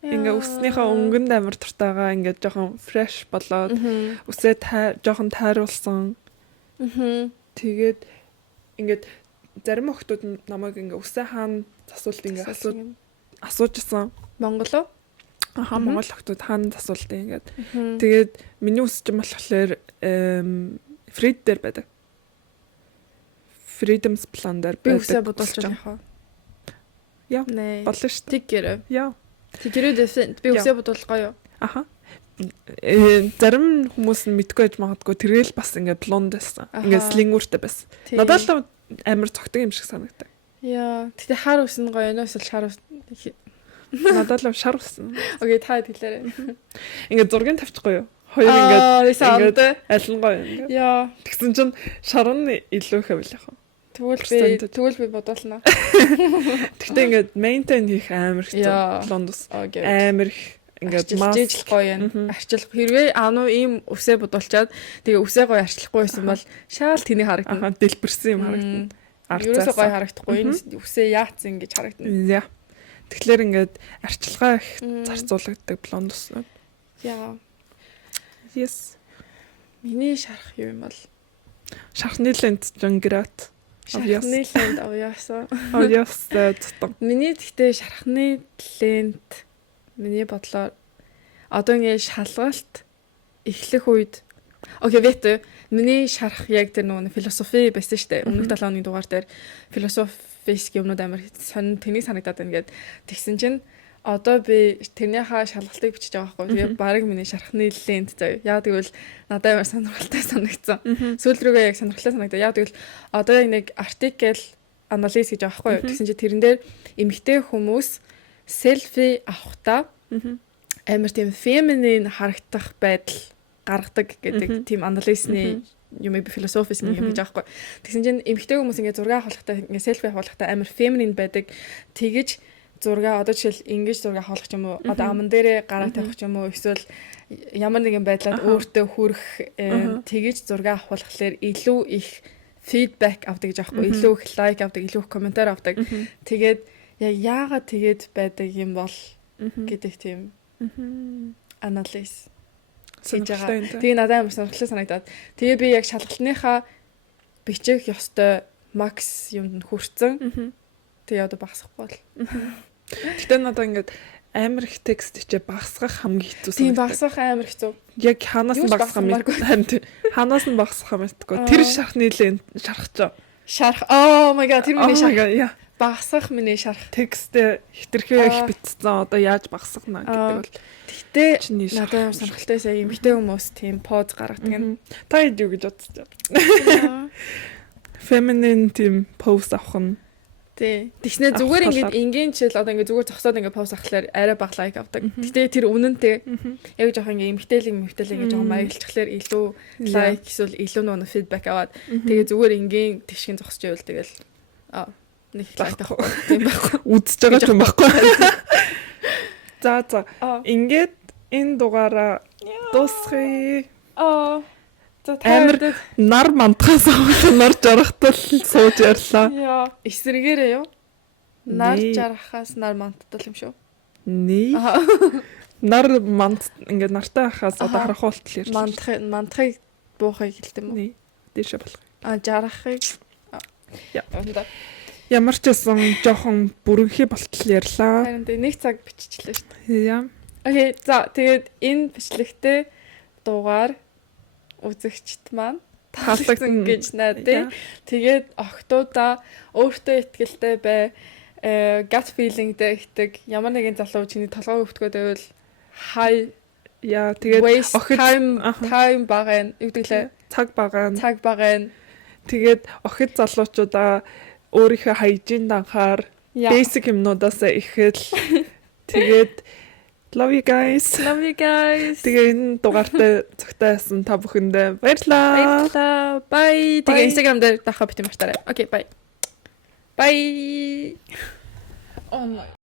ингээ уснийхаа өнгөнд амар туртайгаа ингээ жоохон фреш болоод үсээ жоохон тайруулсан. Тэгээд ингээд зарим охтууд намайг ингээ үсээ хаана засуулт ингээ асуужсан. Монгол уу? Монгол охтууд хаана асуултыг ингээд. Тэгээд миний үсч юм болохоор Фрид дээр байдаг. Freedom's Plan дээр байдаг. Би үсээ бодуулж байгаа. Яа. Болно шүү. Тэг гэрээ. Яа. Тэгэрээ би үсээ бодуулгаа юу? Зарим хүмүүс нь мэдгүй байж магадгүй тэргээл бас ингээд блонд байсан. Ингээд слингүүртэй байсан. Надад л амар цогтөг юм шиг санагдав. Яа, тэгтээ хар үсэн гоё нөөс л шар ус. Надад л шар үсэн. Окей, та хэлээрэй. Ингээд зургийг тавьчихгүй юу? Хоёр ингээд алин гоё ингээд. Яа. Тэгсэн чинь шар нь илүү их байл яах вэ? Тэгвэл би бодуулна. Тэгтээ ингээд maintain хийх амар хэцүү. Лондос амар их ингээд жижиг гоё юм. Арчлах хэрвээ аануу ийм үсээ бодуулчаад тэгээ үсээ гоё арчлахгүй байсан бол шаал тэний харагдана. Дэлбэрсэн юм харагдана. Ерөөсөө гоё харагдахгүй. Энэ үсээ яатсан гэж харагдана. Яа. Тэгэхээр ингээд арчилгаа их зарцуулагддаг блонд ус. Яа. Yes. Миний шарах юм бол шархны лент жонграт. Шархны лент авьяасаа. Авьяасаа цутан. Миний гэхдээ шархны лент миний бодлоор одоо ингэ шалгалт эхлэх үед окей вэт миний шарах яг тэр нөгөө философи байсан шүү дээ. Өмнөх 7 оны дугаар дээр философис юмнууд амар сонин тэнийг санагдаад байна гэд тэгсэн чинь одоо би тэрнийхээ шалгалтыг бичиж байгаа байхгүй. Тэгээ баг миний шархны лент заяа. Яа тэгвэл надад амар сонирхолтой санагдсан. Сүүл рүүгээ яг сонирхолтой санагдаа. Яа тэгвэл одоо яг нэг артикл анализ гэж байгаа байхгүй. Тэгсэн чинь тэрэн дээр эмэгтэй хүмүүс селфи авахдаа амар тийм феминин харагдах байдал гаргадаг гэдэг тийм анализны юм би философис нэг юм гэж байгаа байхгүй. Тэгсэн чинь эмэгтэй хүмүүс ингээд зураг авахлахтаа ингээд селфи авахлахтаа амар феминин байдаг. Тэгэж зураг одоо жишээл ингэж зураг авах юм уу? Одоо аман дээрээ гараа тавих юм уу? Эсвэл ямар нэгэн байдлаар өөртөө хүрэх тэгэж зураг авахлахлаар илүү их фидбек авдаг гэж аахгүй. Илүү их лайк авдаг, илүү их комментар авдаг. Тэгээд яагаад тэгээд байдаг юм бол гэдэг тийм анализ хийж байгаа. Тэгээ надад амар сонирхолтой санагдаад. Тэгээ би яг шалгалтныхаа бичих ёстой макс юмд хүрсэн. Тэгээ одоо багасахгүй бол. Гэтэ надад ингээд амар их текст ичээ багасгах хамгийн хэцүү санагдав. Тийм багасгах амар хэцүү. Яг ханаас нь багасгах юм. Ханаас нь багасгах юм гэдэггүй. Тэр шархны лент шархаж. Шарх. Oh my god, тэр миний шарх. Багасгах миний шарх. Текст хитрхээ их битсэн. Одоо яаж багасгах наа гэдэг бол. Гэтэ надад амар сонирхолтой сая эмэгтэй хүмүүс тийм поз гаргадаг юм. Та юу гэж бодож байна? Feminine тийм поз авах нь. Тий. Тэгснэ зүгээр ингээд энгийн чил одоо ингээд зүгээр зогсоод ингээд поз авахлаар арай бага лайк авдаг. Гэтэ тэр үнэнтэй. Яг жоох ингээд эмгтээлэг ингээд жоох маягчлахлаар илүү лайк эсвэл илүү нөгөө фидбек аваад тэгээ зүгээр энгийн тэгшин зогсож байвал тэгэл нэг лайк авах тийм байхгүй. Үзэж байгаа юм байхгүй. За ингээд энэ дугаараа дуусгая. Амар нар мантахаас нар жарахтал сууж ярьлаа. Яа, эсрэгээрээ юу? Нар жарахаас нар манттал юм шүү. Нээ. Нар мант ингээд нартай хахаас одоо харах болтол ярьлаа. Мантахыг буухыг хэлдэг юм уу? Нээ. Дээшээ болох. Жарахыг. Яа. Ямар ч байсан жоохон бүрэнхий болтол ярьлаа. Харин тэг 1 цаг биччихлээ шүү дээ. Яа. Окей, за тэгээд энэ бичлэгтэй дугаар үзэгчд маань таалагдсан гэж найдаа. Тэгээд охтуудаа өөртөө ихтэй бай, gut feeling-тэй ихдэг ямар нэгэн залуу чиний толгойг өвтгөөд байвал хай Яа, тэгээд охид time багын юу гэдэг лээ цаг багын. Тэгээд охид залуучуудаа өөрийнхөө хайжин данхаар basic юмнуудаас ихэл тэгээд love you guys. Тэгээ энэ дугаартай цогтойсон та бүхэндээ баярлалаа. Bye. Тэгээ Instagram дээр дахиад бити мартаарай. Окей, bye. Bye. Oh my